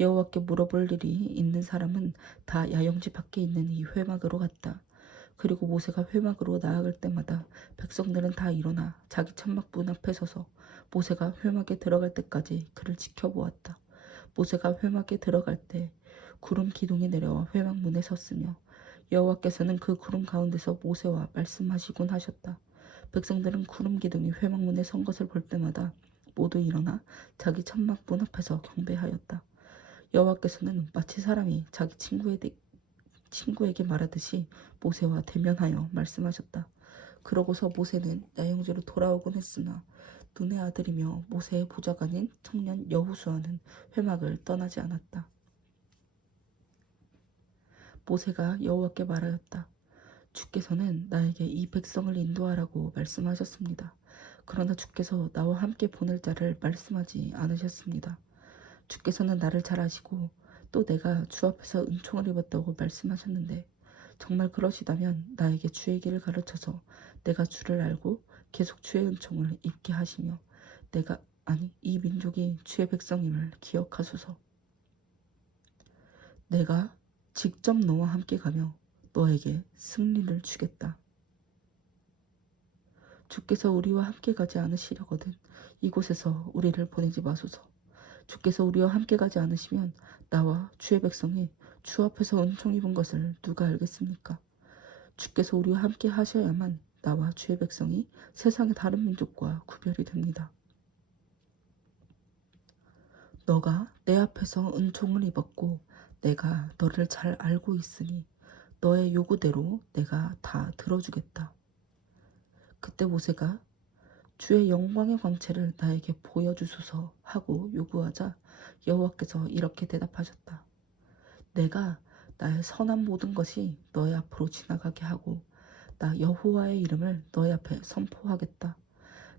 여호와께 물어볼 일이 있는 사람은 다 야영지 밖에 있는 이 회막으로 갔다. 그리고 모세가 회막으로 나아갈 때마다 백성들은 다 일어나 자기 천막 문 앞에 서서 모세가 회막에 들어갈 때까지 그를 지켜보았다. 모세가 회막에 들어갈 때 구름 기둥이 내려와 회막 문에 섰으며 여호와께서는 그 구름 가운데서 모세와 말씀하시곤 하셨다. 백성들은 구름 기둥이 회막 문에 선 것을 볼 때마다 모두 일어나 자기 천막 문 앞에서 경배하였다. 여호와께서는 마치 사람이 자기 친구에게 말하듯이 모세와 대면하여 말씀하셨다. 그러고서 모세는 야영지로 돌아오곤 했으나 눈의 아들이며 모세의 보좌관인 청년 여호수아는 회막을 떠나지 않았다. 모세가 여호와께 말하였다. 주께서는 나에게 이 백성을 인도하라고 말씀하셨습니다. 그러나 주께서 나와 함께 보낼 자를 말씀하지 않으셨습니다. 주께서는 나를 잘 아시고 또 내가 주 앞에서 은총을 입었다고 말씀하셨는데 정말 그러시다면 나에게 주의 길을 가르쳐서 내가 주를 알고 계속 주의 은총을 입게 하시며 이 민족이 주의 백성임을 기억하소서. 내가 직접 너와 함께 가며 너에게 승리를 주겠다. 주께서 우리와 함께 가지 않으시려거든 이곳에서 우리를 보내지 마소서. 주께서 우리와 함께 가지 않으시면 나와 주의 백성이 주 앞에서 은총 입은 것을 누가 알겠습니까? 주께서 우리와 함께 하셔야만 나와 주의 백성이 세상의 다른 민족과 구별이 됩니다. 너가 내 앞에서 은총을 입었고 내가 너를 잘 알고 있으니 너의 요구대로 내가 다 들어주겠다. 그때 모세가 주의 영광의 광채를 나에게 보여주소서 하고 요구하자 여호와께서 이렇게 대답하셨다. 내가 나의 선한 모든 것이 너의 앞으로 지나가게 하고 나 여호와의 이름을 너희 앞에 선포하겠다.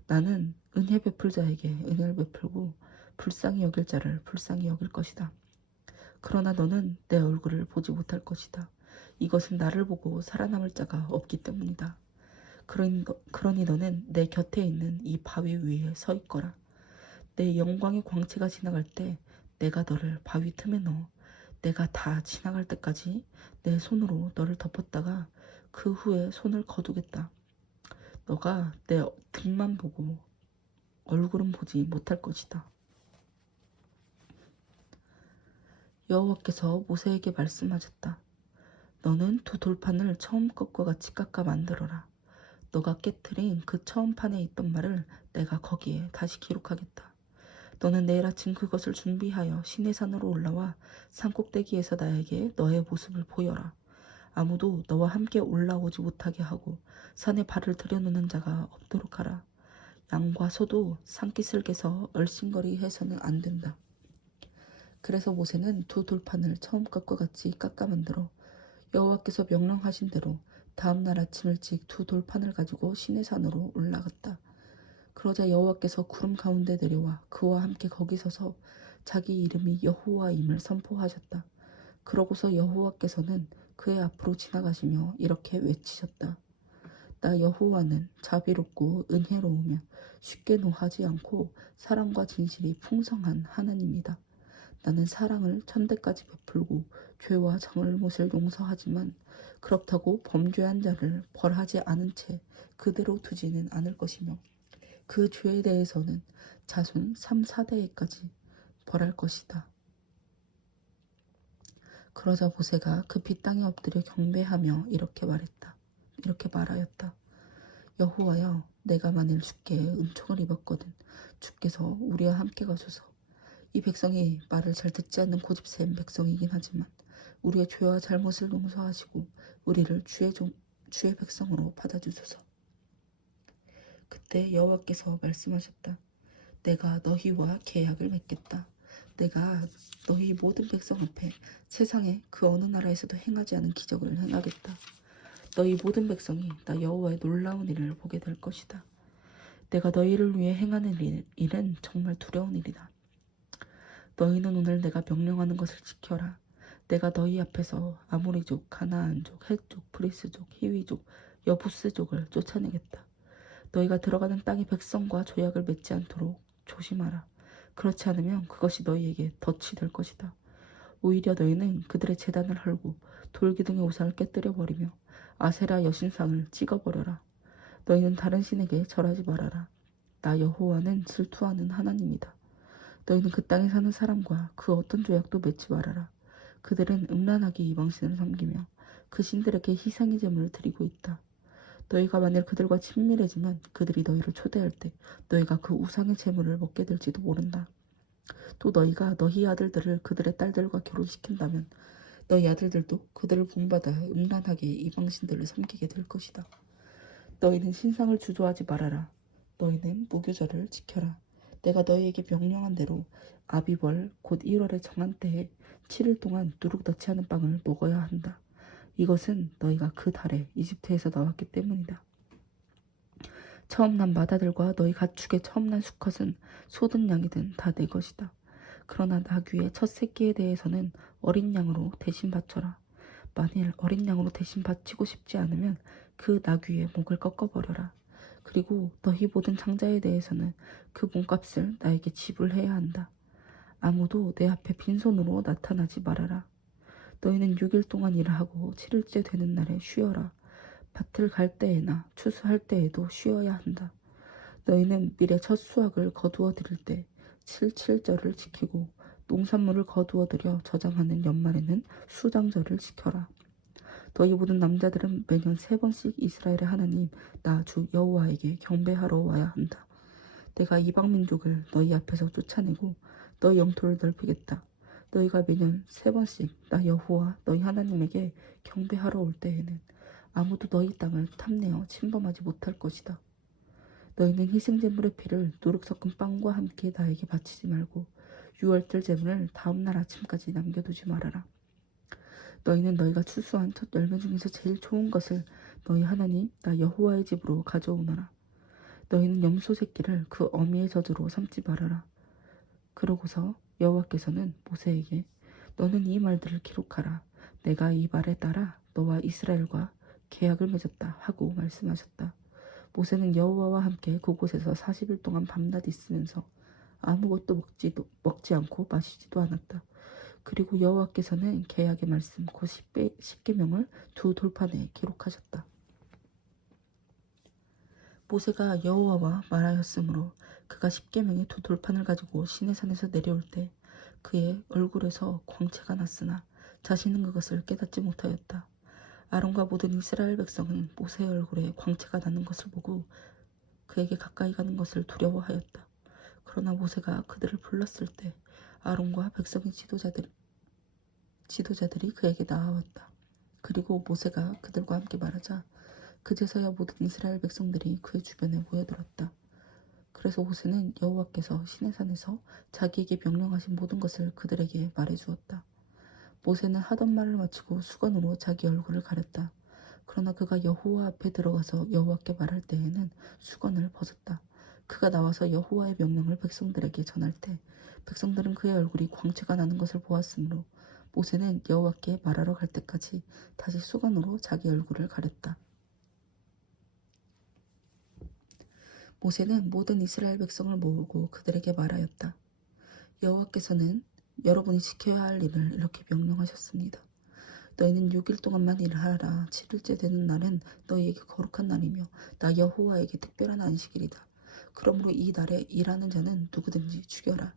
나는 은혜 베풀 자에게 은혜를 베풀고 불쌍히 여길 자를 불쌍히 여길 것이다. 그러나 너는 내 얼굴을 보지 못할 것이다. 이것은 나를 보고 살아남을 자가 없기 때문이다. 그러니 너는 내 곁에 있는 이 바위 위에 서 있거라. 내 영광의 광채가 지나갈 때 내가 너를 바위 틈에 넣어 내가 다 지나갈 때까지 내 손으로 너를 덮었다가 그 후에 손을 거두겠다. 너가 내 등만 보고 얼굴은 보지 못할 것이다. 여호와께서 모세에게 말씀하셨다. 너는 두 돌판을 처음 것과 같이 깎아 만들어라. 너가 깨트린 그 처음 판에 있던 말을 내가 거기에 다시 기록하겠다. 너는 내일 아침 그것을 준비하여 시내산으로 올라와 산꼭대기에서 나에게 너의 모습을 보여라. 아무도 너와 함께 올라오지 못하게 하고 산에 발을 들여놓는 자가 없도록 하라. 양과 소도 산기슭에서 얼씬거리 해서는 안 된다. 그래서 모세는 두 돌판을 처음 것과 같이 깎아 만들어 여호와께서 명령하신 대로 다음 날 아침 일찍 두 돌판을 가지고 시내산으로 올라갔다. 그러자 여호와께서 구름 가운데 내려와 그와 함께 거기 서서 자기 이름이 여호와임을 선포하셨다. 그러고서 여호와께서는 그의 앞으로 지나가시며 이렇게 외치셨다. 나 여호와는 자비롭고 은혜로우며 쉽게 노하지 않고 사랑과 진실이 풍성한 하나님이다. 나는 사랑을 천대까지 베풀고 죄와 잘못을 용서하지만 그렇다고 범죄한 자를 벌하지 않은 채 그대로 두지는 않을 것이며 그 죄에 대해서는 자손 3, 4대에까지 벌할 것이다. 그러자 모세가 급히 땅에 엎드려 경배하며 이렇게 말하였다. 여호와여, 내가 만일 주께 은총을 입었거든 주께서 우리와 함께 가소서. 이 백성이 말을 잘 듣지 않는 고집센 백성이긴 하지만 우리의 죄와 잘못을 용서하시고 우리를 주의 백성으로 받아주소서. 그때 여호와께서 말씀하셨다. 내가 너희와 계약을 맺겠다. 내가 너희 모든 백성 앞에 세상에 그 어느 나라에서도 행하지 않은 기적을 행하겠다. 너희 모든 백성이 나 여호와의 놀라운 일을 보게 될 것이다. 내가 너희를 위해 행하는 일은 정말 두려운 일이다. 너희는 오늘 내가 명령하는 것을 지켜라. 내가 너희 앞에서 아모리족, 가나안족, 헷족, 브리스족, 히위족, 여부스족을 쫓아내겠다. 너희가 들어가는 땅의 백성과 조약을 맺지 않도록 조심하라. 그렇지 않으면 그것이 너희에게 덫이 될 것이다. 오히려 너희는 그들의 제단을 헐고 돌기둥의 우상을 깨뜨려 버리며 아세라 여신상을 찍어버려라. 너희는 다른 신에게 절하지 말아라. 나 여호와는 질투하는 하나님이다. 너희는 그 땅에 사는 사람과 그 어떤 조약도 맺지 말아라. 그들은 음란하게 이방신을 섬기며 그 신들에게 희생의 제물을 드리고 있다. 너희가 만일 그들과 친밀해지면 그들이 너희를 초대할 때 너희가 그 우상의 제물을 먹게 될지도 모른다. 또 너희가 너희 아들들을 그들의 딸들과 결혼시킨다면 너희 아들들도 그들을 본받아 음란하게 이방신들을 섬기게 될 것이다. 너희는 신상을 주저하지 말아라. 너희는 무교절을 지켜라. 내가 너희에게 명령한 대로 아비벌 곧 1월의 정한 때에 7일 동안 누룩 넣지 않은 빵을 먹어야 한다. 이것은 너희가 그 달에 이집트에서 나왔기 때문이다. 처음 난 마다들과 너희 가축의 처음 난 수컷은 소든 양이든 다 내 것이다. 그러나 나귀의 첫 새끼에 대해서는 어린 양으로 대신 바쳐라. 만일 어린 양으로 대신 바치고 싶지 않으면 그 나귀의 목을 꺾어버려라. 그리고 너희 모든 장자에 대해서는 그 몸값을 나에게 지불해야 한다. 아무도 내 앞에 빈손으로 나타나지 말아라. 너희는 6일 동안 일하고 7일째 되는 날에 쉬어라. 밭을 갈 때에나 추수할 때에도 쉬어야 한다. 너희는 밀의 첫 수확을 거두어 들일 때 7.7절을 지키고 농산물을 거두어 들여 저장하는 연말에는 수장절을 지켜라. 너희 모든 남자들은 매년 3번씩 이스라엘의 하나님 나 주 여호와에게 경배하러 와야 한다. 내가 이방 민족을 너희 앞에서 쫓아내고 너희 영토를 넓히겠다. 너희가 매년 3번씩 나 여호와 너희 하나님에게 경배하러 올 때에는 아무도 너희 땅을 탐내어 침범하지 못할 것이다. 너희는 희생제물의 피를 누룩 섞은 빵과 함께 나에게 바치지 말고 6월절 제물을 다음 날 아침까지 남겨두지 말아라. 너희는 너희가 추수한 첫 열매 중에서 제일 좋은 것을 너희 하나님 나 여호와의 집으로 가져오너라. 너희는 염소 새끼를 그 어미의 젖으로 삼지 말아라. 그러고서 여호와께서는 모세에게 너는 이 말들을 기록하라. 내가 이 말에 따라 너와 이스라엘과 계약을 맺었다 하고 말씀하셨다. 모세는 여호와와 함께 그곳에서 40일 동안 밤낮 있으면서 아무것도 먹지 않고 마시지도 않았다. 그리고 여호와께서는 계약의 말씀 곧 10계명을 두 돌판에 기록하셨다. 모세가 여호와와 말하였으므로 그가 10계명의 두 돌판을 가지고 시내산에서 내려올 때 그의 얼굴에서 광채가 났으나 자신은 그것을 깨닫지 못하였다. 아론과 모든 이스라엘 백성은 모세의 얼굴에 광채가 나는 것을 보고 그에게 가까이 가는 것을 두려워하였다. 그러나 모세가 그들을 불렀을 때 아론과 백성의 지도자들이 그에게 나아왔다. 그리고 모세가 그들과 함께 말하자 그제서야 모든 이스라엘 백성들이 그의 주변에 모여들었다. 그래서 모세는 여호와께서 시내산에서 자기에게 명령하신 모든 것을 그들에게 말해주었다. 모세는 하던 말을 마치고 수건으로 자기 얼굴을 가렸다. 그러나 그가 여호와 앞에 들어가서 여호와께 말할 때에는 수건을 벗었다. 그가 나와서 여호와의 명령을 백성들에게 전할 때 백성들은 그의 얼굴이 광채가 나는 것을 보았으므로 모세는 여호와께 말하러 갈 때까지 다시 수건으로 자기 얼굴을 가렸다. 모세는 모든 이스라엘 백성을 모으고 그들에게 말하였다. 여호와께서는 여러분이 지켜야 할 일을 이렇게 명령하셨습니다. 너희는 6일 동안만 일하라. 7일째 되는 날은 너희에게 거룩한 날이며 나 여호와에게 특별한 안식일이다. 그러므로 이 날에 일하는 자는 누구든지 죽여라.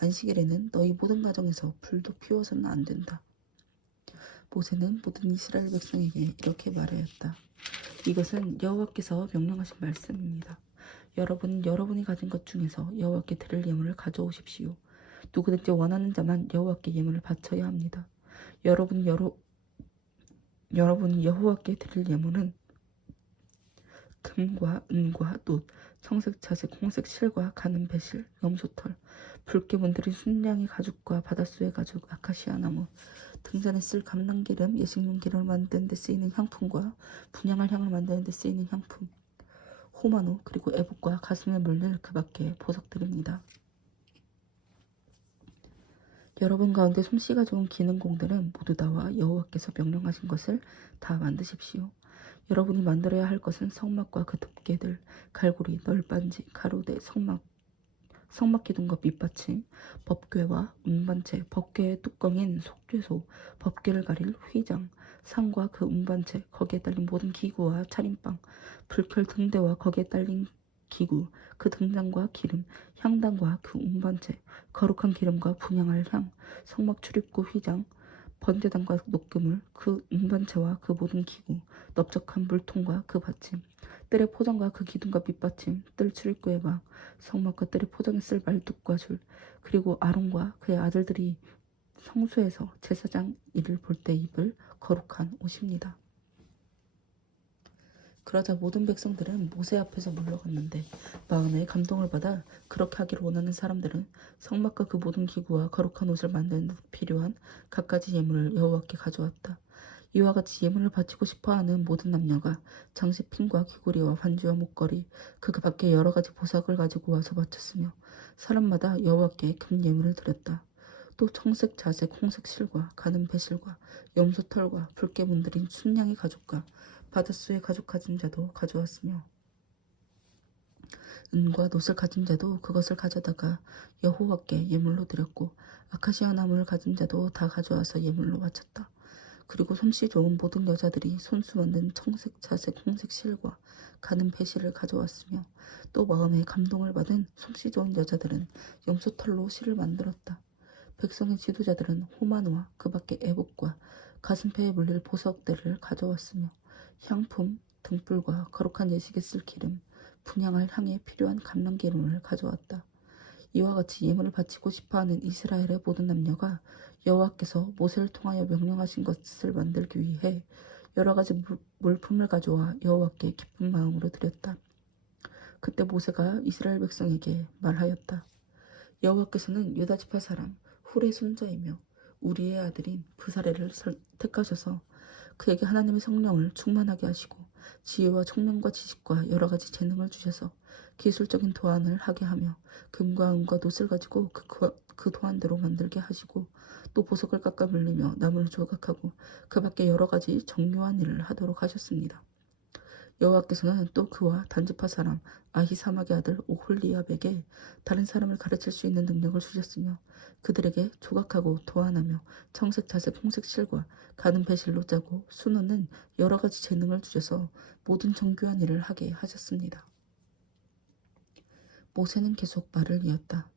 안식일에는 너희 모든 가정에서 불도 피워서는 안 된다. 모세는 모든 이스라엘 백성에게 이렇게 말하였다. 이것은 여호와께서 명령하신 말씀입니다. 여러분은 여러분이 가진 것 중에서 여호와께 드릴 예물을 가져오십시오. 누구든지 원하는 자만 여호와께 예물을 바쳐야 합니다. 여러분이 여호와께 드릴 예물은 금과 은과 놋, 청색 자색, 홍색 실과 가는 배실, 염소털, 붉게 문드린 순양의 가죽과 바닷소의 가죽, 아카시아 나무, 등잔에 쓸 감람기름, 예식용 기름을 만드는 데 쓰이는 향품과 분향할 향을 만드는 데 쓰이는 향품, 호마노, 그리고 애복과 가슴에 물릴 그 밖에 보석들입니다. 여러분 가운데 솜씨가 좋은 기능공들은 모두 나와 여호와께서 명령하신 것을 다 만드십시오. 여러분이 만들어야 할 것은 성막과 그 덮개들, 갈고리, 널빤지, 가로대, 성막 기둥과 밑받침, 법궤와 운반체, 법궤의 뚜껑인 속죄소, 법궤를 가릴 휘장, 상과 그 운반체, 거기에 딸린 모든 기구와 차림방, 불결 등대와 거기에 딸린 기구, 그 등잔과 기름, 향단과 그 운반체, 거룩한 기름과 분향할 향, 성막 출입구 휘장, 번제단과 녹그물, 그 운반체와 그 모든 기구, 넓적한 물통과 그 받침, 뜰의 포장과 그 기둥과 밑받침, 뜰 출입구의 막, 성막과 뜰의 포장에 쓸 말뚝과 줄, 그리고 아론과 그의 아들들이 성소에서 제사장 일을 볼 때 입을 거룩한 옷입니다. 그러자 모든 백성들은 모세 앞에서 물러갔는데 마음에 감동을 받아 그렇게 하기를 원하는 사람들은 성막과 그 모든 기구와 거룩한 옷을 만드는 데 필요한 갖가지 예물을 여호와께 가져왔다. 이와 같이 예물을 바치고 싶어하는 모든 남녀가 장식핀과 귀고리와 반지와 목걸이 그 밖에 여러 가지 보석을 가지고 와서 바쳤으며 사람마다 여호와께 금 예물을 드렸다. 또 청색 자색 홍색 실과 가는 배실과 염소털과 붉게 문드린 순양의 가죽과 바닷소의 가죽 가진 자도 가져왔으며 은과 놋을 가진 자도 그것을 가져다가 여호와께 예물로 드렸고 아카시아 나무를 가진 자도 다 가져와서 예물로 바쳤다. 그리고 솜씨 좋은 모든 여자들이 손수 만든 청색 자색 홍색 실과 가는 배실을 가져왔으며 또 마음에 감동을 받은 솜씨 좋은 여자들은 염소털로 실을 만들었다. 백성의 지도자들은 호마노와 그 밖에 애복과 가슴뼈에 물릴 보석들을 가져왔으며 향품, 등불과 거룩한 예식에 쓸 기름, 분향할 향에 필요한 감람기름을 가져왔다. 이와 같이 예물을 바치고 싶어하는 이스라엘의 모든 남녀가 여호와께서 모세를 통하여 명령하신 것을 만들기 위해 여러 가지 물품을 가져와 여호와께 기쁜 마음으로 드렸다. 그때 모세가 이스라엘 백성에게 말하였다. 여호와께서는 유다 지파 사람 훌의 손자이며 우리의 아들인 브사레를 택하셔서 그에게 하나님의 성령을 충만하게 하시고 지혜와 청명과 지식과 여러 가지 재능을 주셔서 기술적인 도안을 하게 하며 금과 은과 놋을 가지고 그 도안대로 만들게 하시고 또 보석을 깎아 물리며 나무를 조각하고 그 밖에 여러 가지 정교한 일을 하도록 하셨습니다. 여호와께서는 또 그와 단지파 사람 아히사막의 아들 오홀리압에게 다른 사람을 가르칠 수 있는 능력을 주셨으며 그들에게 조각하고 도안하며 청색 자색 홍색 실과 가는 배실로 짜고 수놓는 여러 가지 재능을 주셔서 모든 정교한 일을 하게 하셨습니다. 모세는 계속 말을 이었다.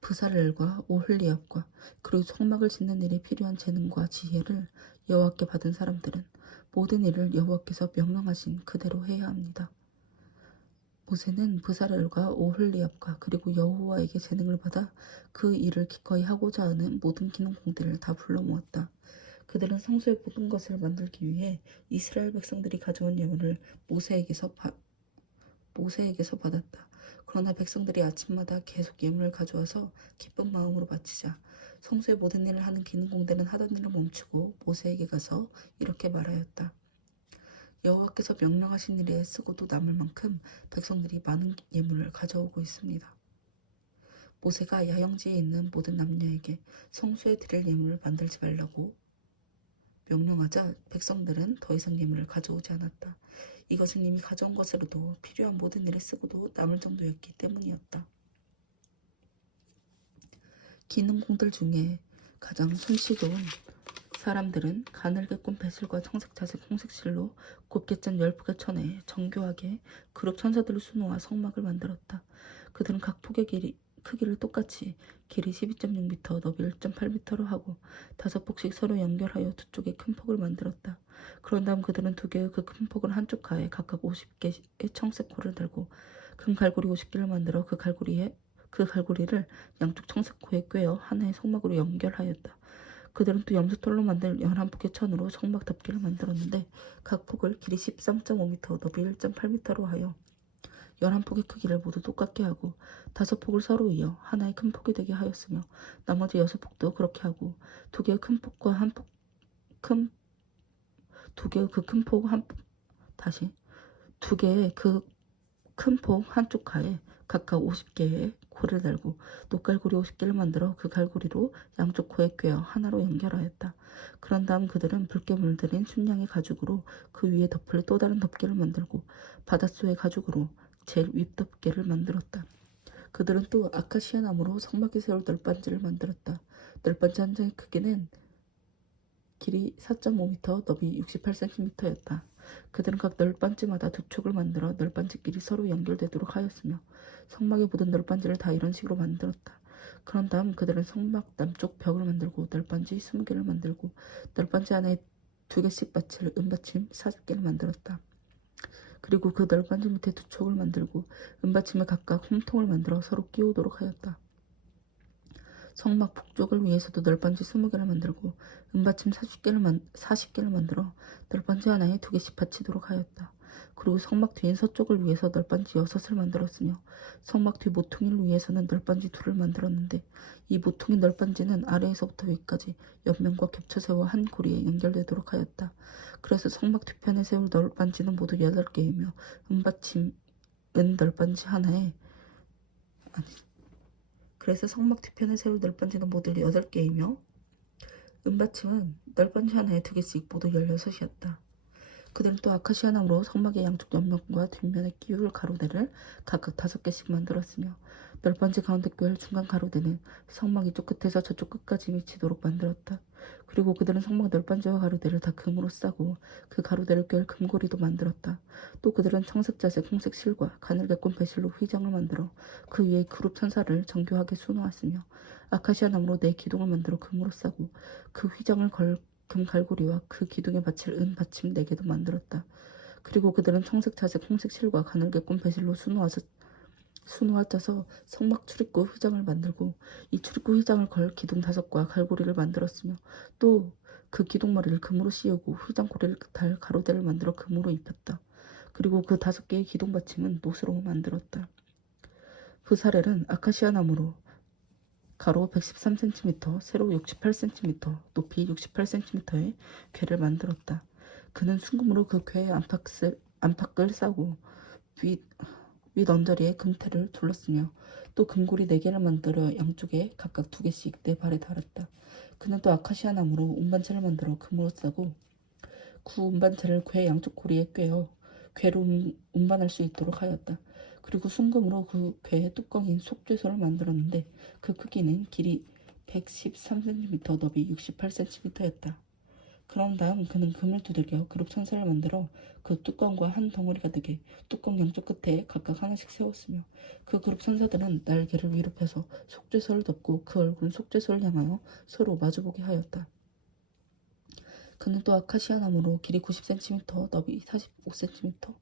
브살렐과 오홀리압과 그리고 성막을 짓는 일에 필요한 재능과 지혜를 여호와께 받은 사람들은 모든 일을 여호와께서 명령하신 그대로 해야 합니다. 모세는 브살렐과 오홀리압과 그리고 여호와에게 재능을 받아 그 일을 기꺼이 하고자 하는 모든 기능공들을 다 불러 모았다. 그들은 성소의 모든 것을 만들기 위해 이스라엘 백성들이 가져온 예물을 모세에게서 받았다. 그러나 백성들이 아침마다 계속 예물을 가져와서 기쁜 마음으로 바치자 성소의 모든 일을 하는 기능공대는 하던 일을 멈추고 모세에게 가서 이렇게 말하였다. 여호와께서 명령하신 일에 쓰고도 남을 만큼 백성들이 많은 예물을 가져오고 있습니다. 모세가 야영지에 있는 모든 남녀에게 성소에 드릴 예물을 만들지 말라고 명령하자 백성들은 더 이상 예물을 가져오지 않았다. 이것은 이미 가져온 것으로도 필요한 모든 일에 쓰고도 남을 정도였기 때문이었다. 기능공들 중에 가장 손쉬운 사람들은 가늘게 꾼 배실과 청색자색 홍색실로 곱게 짠 열풍의 천에 정교하게 그룹 천사들을 수놓아 성막을 만들었다. 그들은 각 폭의 크기를 똑같이 길이 12.6m, 너비 1.8m로 하고 5폭씩 서로 연결하여 두 쪽에 큰 폭을 만들었다. 그런 다음 그들은 두 개의 그 큰 폭을 한쪽 가에 각각 50개의 청색 코를 달고 금 갈고리 50개를 만들어 그 갈고리를 양쪽 청색 코에 꿰어 하나의 성막으로 연결하였다. 그들은 또 염소털로 만든 11폭의 천으로 성막 덮개를 만들었는데 각 폭을 길이 13.5m, 너비 1.8m로 하여 11폭의 크기를 모두 똑같게 하고 5폭을 서로 이어 하나의 큰 폭이 되게 하였으며 나머지 6폭도 그렇게 하고 두 개의 큰 폭과 두 개의 그 큰 폭 다시 두 개의 그 큰 폭 한쪽 가에 각각 50개의 코를 달고 녹갈고리 50개를 만들어 그 갈고리로 양쪽 코에 꿰어 하나로 연결하였다. 그런 다음 그들은 붉게 물들인 순양의 가죽으로 그 위에 덮을 또 다른 덮개를 만들고 바닷소의 가죽으로 제일 윗덮개를 만들었다. 그들은 또 아카시아 나무로 성막에 세울 널빤지를 만들었다. 널빤지 한 장의 크기는 길이 4.5m, 너비 68cm였다. 그들은 각 널빤지마다 두 촉을 만들어 널빤지끼리 서로 연결되도록 하였으며 성막의 모든 널빤지를 다 이런 식으로 만들었다. 그런 다음 그들은 성막 남쪽 벽을 만들고 널빤지 20개를 만들고 널빤지 안에 2개씩 받칠 은받침 40개를 만들었다. 그리고 그 널빤지 밑에 두 촉을 만들고 은받침에 각각 홈통을 만들어 서로 끼우도록 하였다. 성막 북쪽을 위해서도 널빤지 20개를 만들고 은받침 40개를 만들어 널빤지 하나에 2개씩 받치도록 하였다. 그리고 성막 뒤인 서쪽을 위해서 널빤지 6을 만들었으며 성막 뒤 모퉁이를 위해서는 널빤지 2를 만들었는데 이 모퉁이 널빤지는 아래에서부터 위까지 옆면과 겹쳐 세워 한 고리에 연결되도록 하였다. 그래서 성막 뒤편에 세울 널빤지는 모두 8개이며 은받침 은 널빤지 하나에 그래서 성막 뒤편에 세울 널빤지는 모두 8개이며 은받침은 널빤지 하나에 2개씩 모두 16이었다. 그들은 또 아카시아 나무로 성막의 양쪽 옆면과 뒷면에 끼울 가로대를 각각 5개씩 만들었으며 널빤지 가운데 꿰을 중간 가로대는 성막 이쪽 끝에서 저쪽 끝까지 미치도록 만들었다. 그리고 그들은 성막 널빤지와 가로대를 다 금으로 싸고 그 가로대를 꿰을 금고리도 만들었다. 또 그들은 청색자색 홍색 실과 가늘게 꼰 배실로 휘장을 만들어 그 위에 그룹 천사를 정교하게 수놓았으며 아카시아 나무로 4기둥을 만들어 금으로 싸고 그 휘장을 걸 금 갈고리와 그 기둥에 받칠 은 받침 4개도 만들었다. 그리고 그들은 청색, 자색, 홍색 실과 가늘게 꼰 배실로 수놓아져서 성막 출입구 휘장을 만들고 이 출입구 휘장을 걸 기둥 5과 갈고리를 만들었으며 또 그 기둥머리를 금으로 씌우고 휘장고리를 달 가로대를 만들어 금으로 입혔다. 그리고 그 5개의 기둥 받침은 노스로 만들었다. 그 사렐은 아카시아 나무로 가로 113cm, 세로 68cm, 높이 68cm의 궤를 만들었다. 그는 순금으로 그 궤의 안팎을 싸고 윗 언저리에 금테를 둘렀으며 또 금고리 4개를 만들어 양쪽에 각각 2개씩 내 발에 달았다. 그는 또 아카시아 나무로 운반체를 만들어 금으로 싸고 구 운반체를 궤 양쪽 고리에 꿰어 궤로 운반할 수 있도록 하였다. 그리고 순금으로 그 궤의 뚜껑인 속죄소를 만들었는데 그 크기는 길이 113cm, 너비 68cm였다. 그런 다음 그는 금을 두들겨 그룹 천사를 만들어 그 뚜껑과 한 덩어리가 되게 뚜껑 양쪽 끝에 각각 하나씩 세웠으며 그 그룹 천사들은 날개를 위로 펴서 속죄소를 덮고 그 얼굴은 속죄소를 향하여 서로 마주보게 하였다. 그는 또 아카시아 나무로 길이 90cm, 너비 45cm,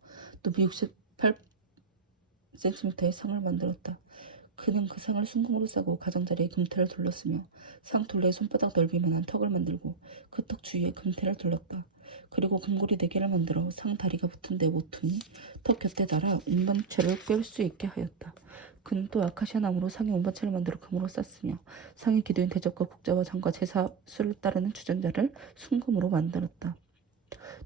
높이 68cm의 상을 만들었다. 그는 그 상을 순금으로 싸고 가장자리에 금태를 둘렀으며 상 둘레에 손바닥 넓이만한 턱을 만들고 그 턱 주위에 금태를 둘렀다. 그리고 금고리 4개를 만들어 상 다리가 붙은 데 모퉁이 턱 곁에 달아 운반체를 꿰을 수 있게 하였다. 그는 또 아카시아 나무로 상의 운반체를 만들어 금으로 쌌으며 상의 기도인 대접과 국자와 장과 제사수를 따르는 주전자를 순금으로 만들었다.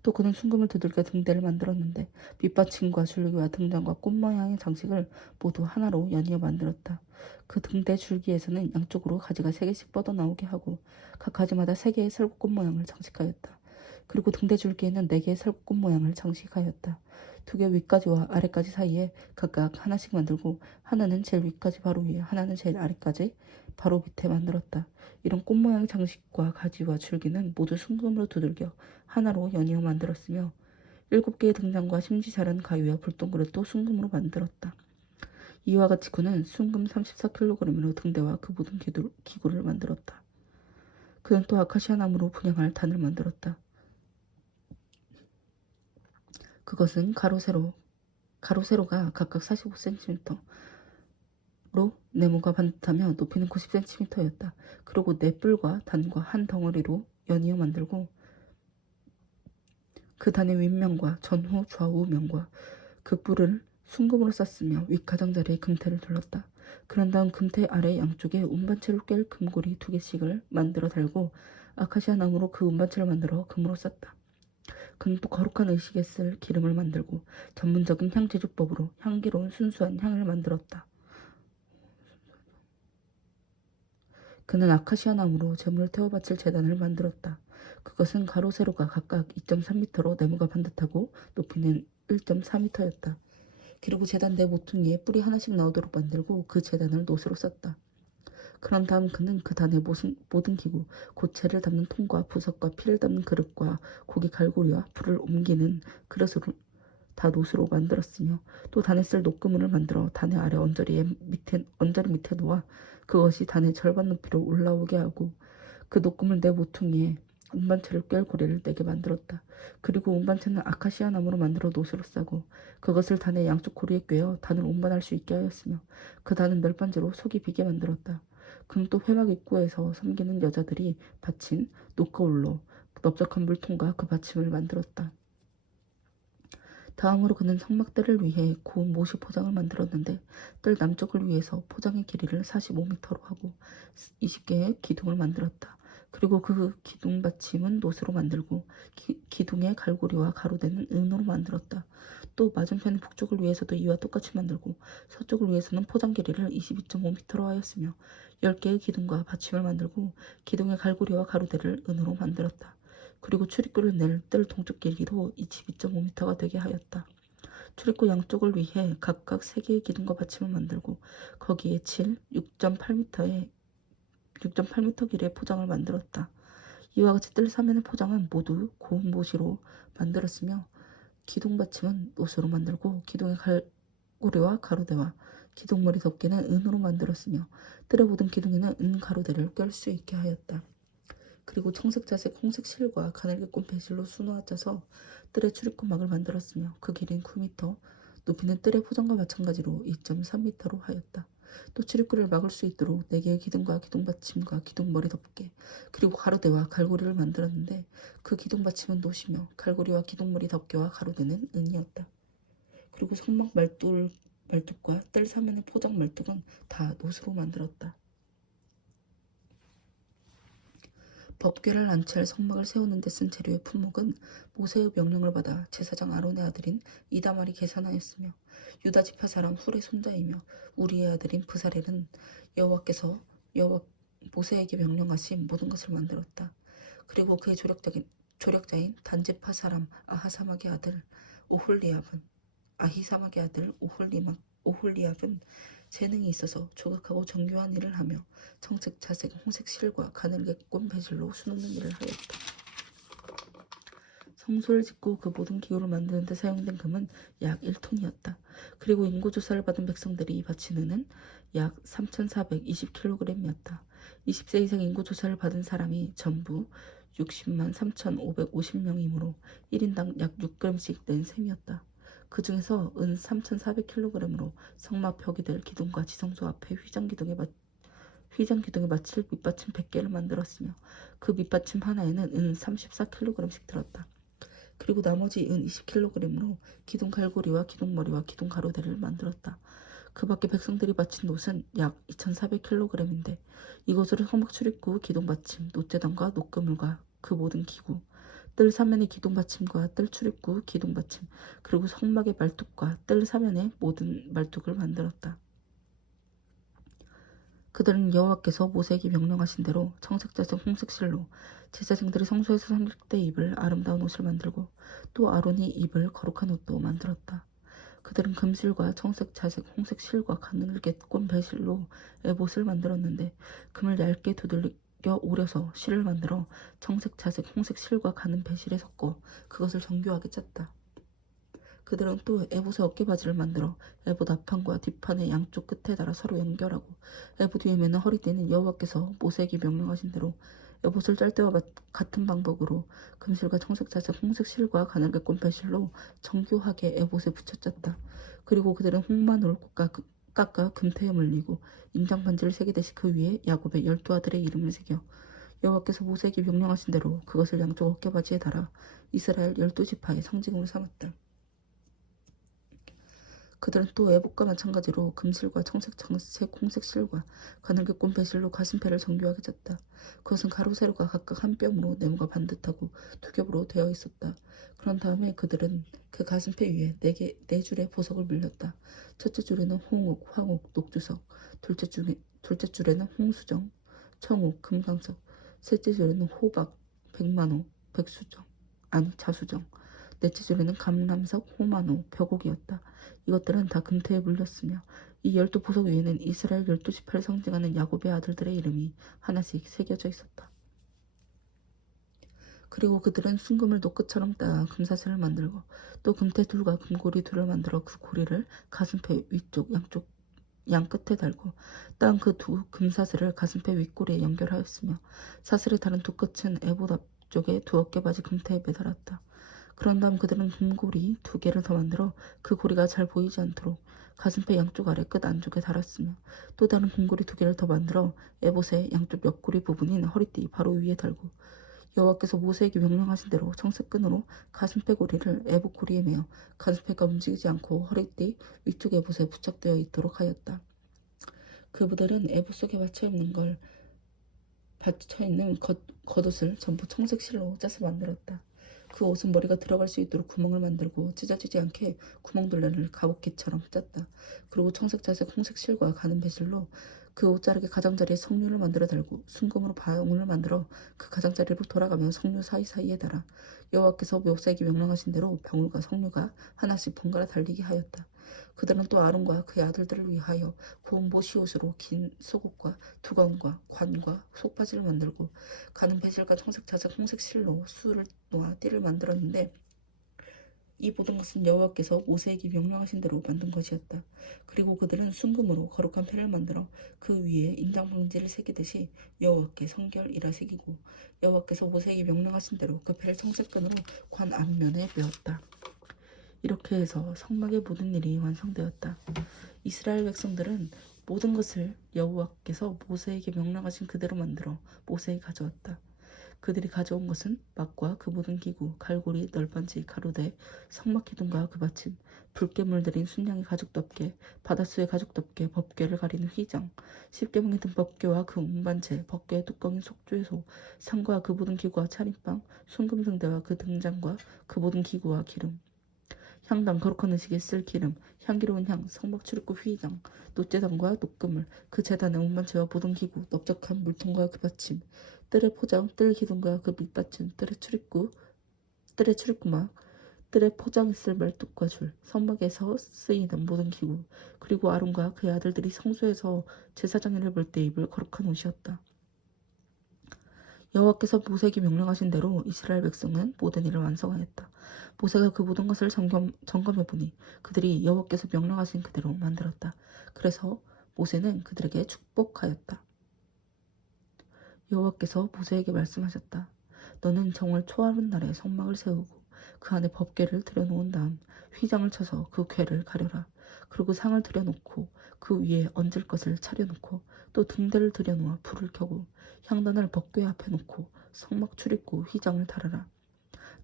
또 그는 순금을 두들겨 등대를 만들었는데 밑받침과 줄기와 등잔과 꽃 모양의 장식을 모두 하나로 연이어 만들었다. 그 등대 줄기에서는 양쪽으로 가지가 3개씩 뻗어나오게 하고 각 가지마다 3개의 설국꽃 모양을 장식하였다. 그리고 등대 줄기에는 4개의 설국꽃 모양을 장식하였다. 2개 위까지와 아래까지 사이에 각각 하나씩 만들고 하나는 제일 위까지 바로 위에 하나는 제일 아래까지 바로 밑에 만들었다. 이런 꽃 모양 장식과 가지와 줄기는 모두 순금으로 두들겨 하나로 연이어 만들었으며 7개의 등잔과 심지 자른 가위와 불똥그릇도 순금으로 만들었다. 이와 같이 그는 순금 34kg으로 등대와 그 모든 기구를 만들었다. 그는 또 아카시아 나무로 분양할 단을 만들었다. 그것은 가로 세로가 각각 45cm로 네모가 반듯하며 높이는 90cm였다. 그리고 네 뿔과 단과 한 덩어리로 연이어 만들고 그 단의 윗면과 전후 좌우 면과 그 뿔을 순금으로 쌌으며 윗가장자리에 금태를 둘렀다. 그런 다음 금태 아래 양쪽에 운반체를 꿰 금고리 2개씩을 만들어 달고 아카시아 나무로 그 운반체를 만들어 금으로 쌌다. 그는 또 거룩한 의식에 쓸 기름을 만들고 전문적인 향제조법으로 향기로운 순수한 향을 만들었다. 그는 아카시아 나무로 제물을 태워 바칠 제단을 만들었다. 그것은 가로 세로가 각각 2.3m로 네모가 반듯하고 높이는 1.4m였다. 그리고 제단 내 모퉁이에 뿔이 하나씩 나오도록 만들고 그 제단을 노스로 쌌다. 그런 다음 그는 그 단의 모든 기구, 곧 재를 담는 통과 부석과 피를 담는 그릇과 고기 갈고리와 불을 옮기는 그릇을 다 노스로 만들었으며 또 단에 쓸 녹그물을 만들어 단의 아래 언저리 밑에 놓아 그것이 단의 절반 높이로 올라오게 하고 그 녹금을 내 모퉁이에 운반체를 꿰 고리를 4개 만들었다. 그리고 운반체는 아카시아 나무로 만들어 노스로 싸고 그것을 단의 양쪽 고리에 꿰어 단을 운반할 수 있게 하였으며 그 단은 널빤지로 속이 비게 만들었다. 그는 또 회막 입구에서 섬기는 여자들이 바친 녹거울로 넓적한 물통과 그 받침을 만들었다. 다음으로 그는 성막들을 위해 고운 못이 포장을 만들었는데 뜰 남쪽을 위해서 포장의 길이를 45m로 하고 20개의 기둥을 만들었다. 그리고 그 기둥 받침은 노스로 만들고 기둥의 갈고리와 가로대는 은으로 만들었다. 또 맞은편 북쪽을 위해서도 이와 똑같이 만들고 서쪽을 위해서는 포장 길이를 22.5m로 하였으며 10개의 기둥과 받침을 만들고 기둥의 갈고리와 가로대를 은으로 만들었다. 그리고 출입구를 낼 뜰 동쪽 길이도 22.5m가 되게 하였다. 출입구 양쪽을 위해 각각 3개의 기둥과 받침을 만들고 거기에 6.8m 길이의 포장을 만들었다. 이와 같이 뜰 사면의 포장은 모두 고운 모시로 만들었으며 기둥 받침은 노스로 만들고 기둥의 갈고리와 가로대와 기둥머리 덮개는 은으로 만들었으며 뜰의 모든 기둥에는 은 가로대를 꿰을 수 있게 하였다. 그리고 청색, 자색, 홍색 실과 가늘게 꼰 배실로 수놓아 짜서 뜰의 출입구막을 만들었으며 그 길이는 9m, 높이는 뜰의 포장과 마찬가지로 2.3m로 하였다. 또 출입구를 막을 수 있도록 4개의 기둥과 기둥받침과 기둥머리 덮개, 그리고 가로대와 갈고리를 만들었는데 그 기둥받침은 노시며 갈고리와 기둥머리 덮개와 가로대는 은이었다. 그리고 성막 말뚝과 뜰 사면의 포장 말뚝은 다 노스로 만들었다. 법궤를 안치할 성막을 세우는 데 쓴 재료의 품목은 모세의 명령을 받아 제사장 아론의 아들인 이다말이 계산하였으며 유다 지파 사람 훌의 손자이며 우리의 아들인 브사렐은 모세에게 명령하신 모든 것을 만들었다. 그리고 그의 조력자인 단지파 사람 아히사막의 아들 오홀리압은 재능이 있어서 조각하고 정교한 일을 하며 청색, 자색, 홍색 실과 가늘게 꼰 배질로 수놓는 일을 하였다. 성소를 짓고 그 모든 기구를 만드는 데 사용된 금은 약 1톤이었다. 그리고 인구조사를 받은 백성들이 바친 은은 약 3,420kg이었다. 20세 이상 인구조사를 받은 사람이 전부 60만 3,550명이므로 1인당 약 6g씩 낸 셈이었다. 그 중에서 은 3,400kg으로 성막 벽이 될 기둥과 지성소 앞에 휘장 기둥에 맞출 밑받침 100개를 만들었으며 그 밑받침 하나에는 은 34kg씩 들었다. 그리고 나머지 은 20kg으로 기둥 갈고리와 기둥 머리와 기둥 가로대를 만들었다. 그 밖에 백성들이 바친 놋은 약 2,400kg인데 이것으로 성막 출입구 기둥 받침, 놋재단과 놋그물과 그 모든 기구, 뜰 사면의 기둥 받침과 뜰 출입구 기둥 받침, 그리고 성막의 말뚝과 뜰 사면의 모든 말뚝을 만들었다. 그들은 여호와께서 모세에게 명령하신 대로 청색자색 홍색실로 제사장들이 성소에서 섬길 때 입을 아름다운 옷을 만들고 또 아론이 입을 거룩한 옷도 만들었다. 그들은 금실과 청색, 자색, 홍색 실과 가늘게 꼰 배실로 에봇을 만들었는데 금을 얇게 두들겨 오려서 실을 만들어 청색, 자색, 홍색 실과 가는 배실에 섞어 그것을 정교하게 짰다. 그들은 또 에봇의 어깨바지를 만들어 에봇 앞판과 뒷판의 양쪽 끝에 달아 서로 연결하고 에봇 위에 매는 허리띠는 여호와께서 모세에게 명령하신 대로 에봇을 짤 때와 같은 방법으로 금실과 청색, 자색, 홍색 실과 가늘게 꼰 배실로 정교하게 에봇에 붙여 짰다. 그리고 그들은 홍마노를 깎아 금태에 물리고 인장 반지를 새기듯이 그 위에 야곱의 12아들의 이름을 새겨 여호와께서 모세에게 명령하신 대로 그것을 양쪽 어깨바지에 달아 이스라엘 12지파의 상징으로 삼았다. 그들은 또 애복과 마찬가지로 금실과 청색, 장색, 홍색 실과 가늘게 꼰 배실로 가슴패를 정교하게 짰다. 그것은 가로 세로가 각각 한 뼘으로 네모가 반듯하고 두 겹으로 되어 있었다. 그런 다음에 그들은 그 가슴패 위에 네 줄의 보석을 물렸다. 첫째 줄에는 홍옥, 황옥, 녹주석, 둘째 줄에는 홍수정, 청옥, 금강석, 셋째 줄에는 호박, 백만호, 자수정, 넷째 줄에는 감람석, 호마노, 벽옥이었다. 이것들은 다 금태에 물렸으며 이 12보석 위에는 이스라엘 12지파를 상징하는 야곱의 아들들의 이름이 하나씩 새겨져 있었다. 그리고 그들은 순금을 노끝처럼 따 금사슬을 만들고 또 금태 둘과 금고리 둘을 만들어 그 고리를 가슴뼈 위쪽 양 끝에 달고 딴 그 두 금사슬을 가슴뼈 윗꼬리에 연결하였으며 사슬의 다른 두 끝은 에봇 앞쪽에 두 어깨바지 금태에 매달았다. 그런 다음 그들은 금고리 2개를 더 만들어 그 고리가 잘 보이지 않도록 가슴뼈 양쪽 아래 끝 안쪽에 달았으며 또 다른 금고리 2개를 더 만들어 에봇의 양쪽 옆구리 부분인 허리띠 바로 위에 달고 여호와께서 모세에게 명령하신 대로 청색끈으로 가슴뼈 고리를 에봇 고리에 매어 가슴뼈가 움직이지 않고 허리띠 위쪽 에봇에 부착되어 있도록 하였다. 그들은 에봇 속에 받쳐있는 겉옷을 전부 청색 실로 짜서 만들었다. 그 옷은 머리가 들어갈 수 있도록 구멍을 만들고 찢어지지 않게 구멍둘레를 갑옷깃처럼 짰다. 그리고 청색, 자색, 홍색 실과 가는 배실로 그 옷자락의 가장자리에 석류를 만들어 달고 순금으로 방울을 만들어 그 가장자리로 돌아가며 석류 사이사이에 달아 여호와께서 모세에게 명령하신 대로 방울과 석류가 하나씩 번갈아 달리게 하였다. 그들은 또 아론과 그의 아들들을 위하여 고운 보시옷으로 긴 속옷과 두건과 관과 속바지를 만들고 가는 배실과 청색, 자색, 홍색 실로 수를 놓아 띠를 만들었는데 이 모든 것은 여호와께서 모세에게 명령하신 대로 만든 것이었다. 그리고 그들은 순금으로 거룩한 패를 만들어 그 위에 인장방지를 새기듯이 여호와께 성결이라 새기고 여호와께서 모세에게 명령하신 대로 그 패를 청색끈으로 관 앞면에 메었다. 이렇게 해서 성막의 모든 일이 완성되었다. 이스라엘 백성들은 모든 것을 여호와께서 모세에게 명령하신 그대로 만들어 모세에게 가져왔다. 그들이 가져온 것은 막과 그 모든 기구, 갈고리, 널빤지, 가로대, 성막 기둥과 그 받침, 붉게 물들인 순양의 가죽덮개, 바닷소의 가죽덮개, 법궤를 가리는 휘장, 십계명에 든 법궤와 그 운반체, 법궤의 뚜껑인 속죄소, 상과 그 모든 기구와 차림방, 순금 등대와 그 등잔과 그 모든 기구와 기름, 향당 거룩한 음식에 쓸 기름, 향기로운 향, 성막 출입구 휘장, 놋재단과 놋금을, 그 재단의 운반체와 모든 기구, 넓적한 물통과 그 받침, 뜰의 포장, 뜰 기둥과 그 밑받침, 뜰의 출입구막, 뜰의 포장에 쓸 말뚝과 줄, 성막에서 쓰이는 모든 기구, 그리고 아론과 그의 아들들이 성소에서 제사장일을 볼 때 입을 거룩한 옷이었다. 여호와께서 모세에게 명령하신 대로 이스라엘 백성은 모든 일을 완성하였다. 모세가 그 모든 것을 점검해 보니 그들이 여호와께서 명령하신 그대로 만들었다. 그래서 모세는 그들에게 축복하였다. 여호와께서 모세에게 말씀하셨다. 너는 정월 초하룻 날에 성막을 세우고 그 안에 법궤를 들여놓은 다음 휘장을 쳐서 그 궤를 가려라. 그리고 상을 들여놓고 그 위에 얹을 것을 차려놓고 또 등대를 들여놓아 불을 켜고 향단을 법궤 앞에 놓고 성막 출입구 휘장을 달아라.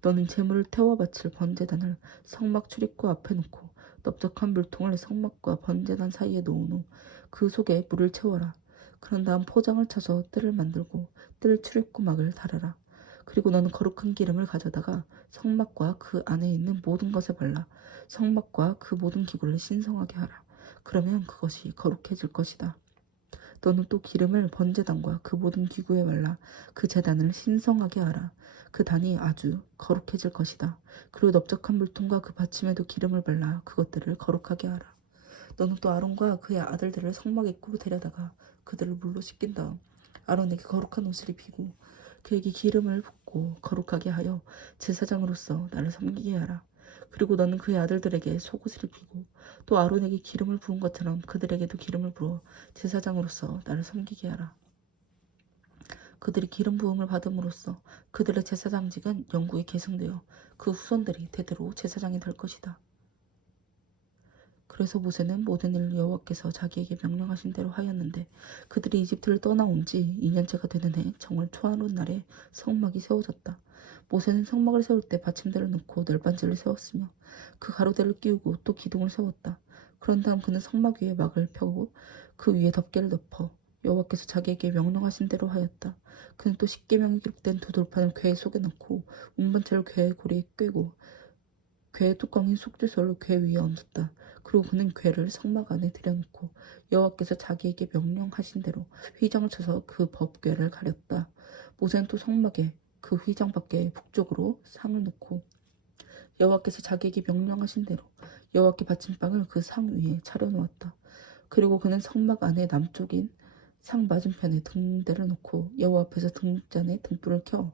너는 제물을 태워 바칠 번제단을 성막 출입구 앞에 놓고 넓적한 물통을 성막과 번제단 사이에 놓은 후 그 속에 물을 채워라. 그런 다음 포장을 쳐서 뜰을 만들고 뜰 출입구 막을 달아라. 그리고 너는 거룩한 기름을 가져다가 성막과 그 안에 있는 모든 것에 발라 성막과 그 모든 기구를 신성하게 하라. 그러면 그것이 거룩해질 것이다. 너는 또 기름을 번제단과 그 모든 기구에 발라 그 제단을 신성하게 하라. 그 단이 아주 거룩해질 것이다. 그리고 넓적한 물통과 그 받침에도 기름을 발라 그것들을 거룩하게 하라. 너는 또 아론과 그의 아들들을 성막 입구로 데려다가 그들을 물로 씻긴 다음 아론에게 거룩한 옷을 입히고 그에게 기름을 붓고 거룩하게 하여 제사장으로서 나를 섬기게 하라. 그리고 너는 그의 아들들에게 속옷을 입히고 또 아론에게 기름을 부은 것처럼 그들에게도 기름을 부어 제사장으로서 나를 섬기게 하라. 그들이 기름 부음을 받음으로써 그들의 제사장직은 영구히 계승되어 그 후손들이 대대로 제사장이 될 것이다. 그래서 모세는 모든 일을 여호와께서 자기에게 명령하신 대로 하였는데 그들이 이집트를 떠나온 지 2년째가 되는 해 정월 초하룻 날에 성막이 세워졌다. 모세는 성막을 세울 때 받침대를 놓고 널빤지를 세웠으며 그 가로대를 끼우고 또 기둥을 세웠다. 그런 다음 그는 성막 위에 막을 펴고 그 위에 덮개를 덮어 여호와께서 자기에게 명령하신 대로 하였다. 그는 또 십계명이 기록된 두 돌판을 궤 속에 넣고 운반체를 궤 고리에 꿰고 궤의 뚜껑인 속죄소를 궤 위에 얹었다. 그리고 그는 궤를 성막 안에 들여놓고 여호와께서 자기에게 명령하신 대로 휘장을 쳐서 그 법궤를 가렸다. 모세는 또 성막에 그 휘장 밖에 북쪽으로 상을 놓고 여호와께서 자기에게 명령하신 대로 여호와께 바침방을 그 상 위에 차려놓았다. 그리고 그는 성막 안에 남쪽인 상 맞은편에 등대를 놓고 여호와 앞에서 등잔에 등불을 켜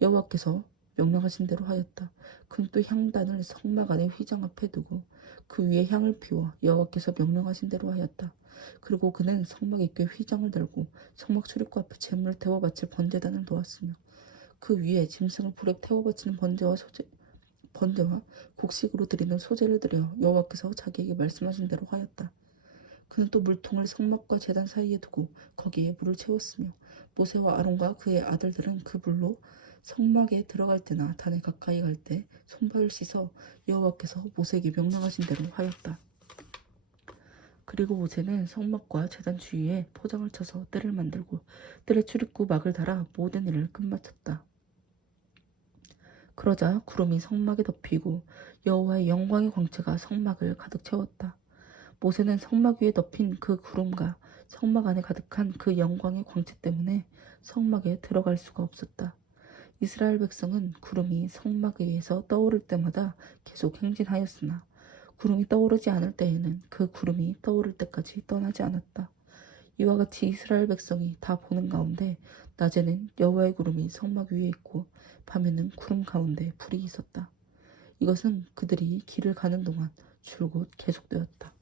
여호와께서 명령하신 대로 하였다. 그는 또 향단을 성막 안에 휘장 앞에 두고 그 위에 향을 피워 여호와께서 명령하신 대로 하였다. 그리고 그는 성막 입구에 휘장을 달고 성막 출입구 앞에 제물을 태워 바칠 번제단을 놓았으며 그 위에 짐승을 불에 태워 바치는 번제와 곡식으로 드리는 소제를 드려 여호와께서 자기에게 말씀하신 대로 하였다. 그는 또 물통을 성막과 제단 사이에 두고 거기에 물을 채웠으며 모세와 아론과 그의 아들들은 그 물로 성막에 들어갈 때나 단에 가까이 갈 때 손발을 씻어 여호와께서 모세에게 명령하신 대로 하였다. 그리고 모세는 성막과 제단 주위에 포장을 쳐서 뜰을 만들고 뜰의 출입구 막을 달아 모든 일을 끝마쳤다. 그러자 구름이 성막에 덮이고 여호와의 영광의 광채가 성막을 가득 채웠다. 모세는 성막 위에 덮인 그 구름과 성막 안에 가득한 그 영광의 광채 때문에 성막에 들어갈 수가 없었다. 이스라엘 백성은 구름이 성막 위에서 떠오를 때마다 계속 행진하였으나 구름이 떠오르지 않을 때에는 그 구름이 떠오를 때까지 떠나지 않았다. 이와 같이 이스라엘 백성이 다 보는 가운데 낮에는 여호와의 구름이 성막 위에 있고 밤에는 구름 가운데 불이 있었다. 이것은 그들이 길을 가는 동안 줄곧 계속되었다.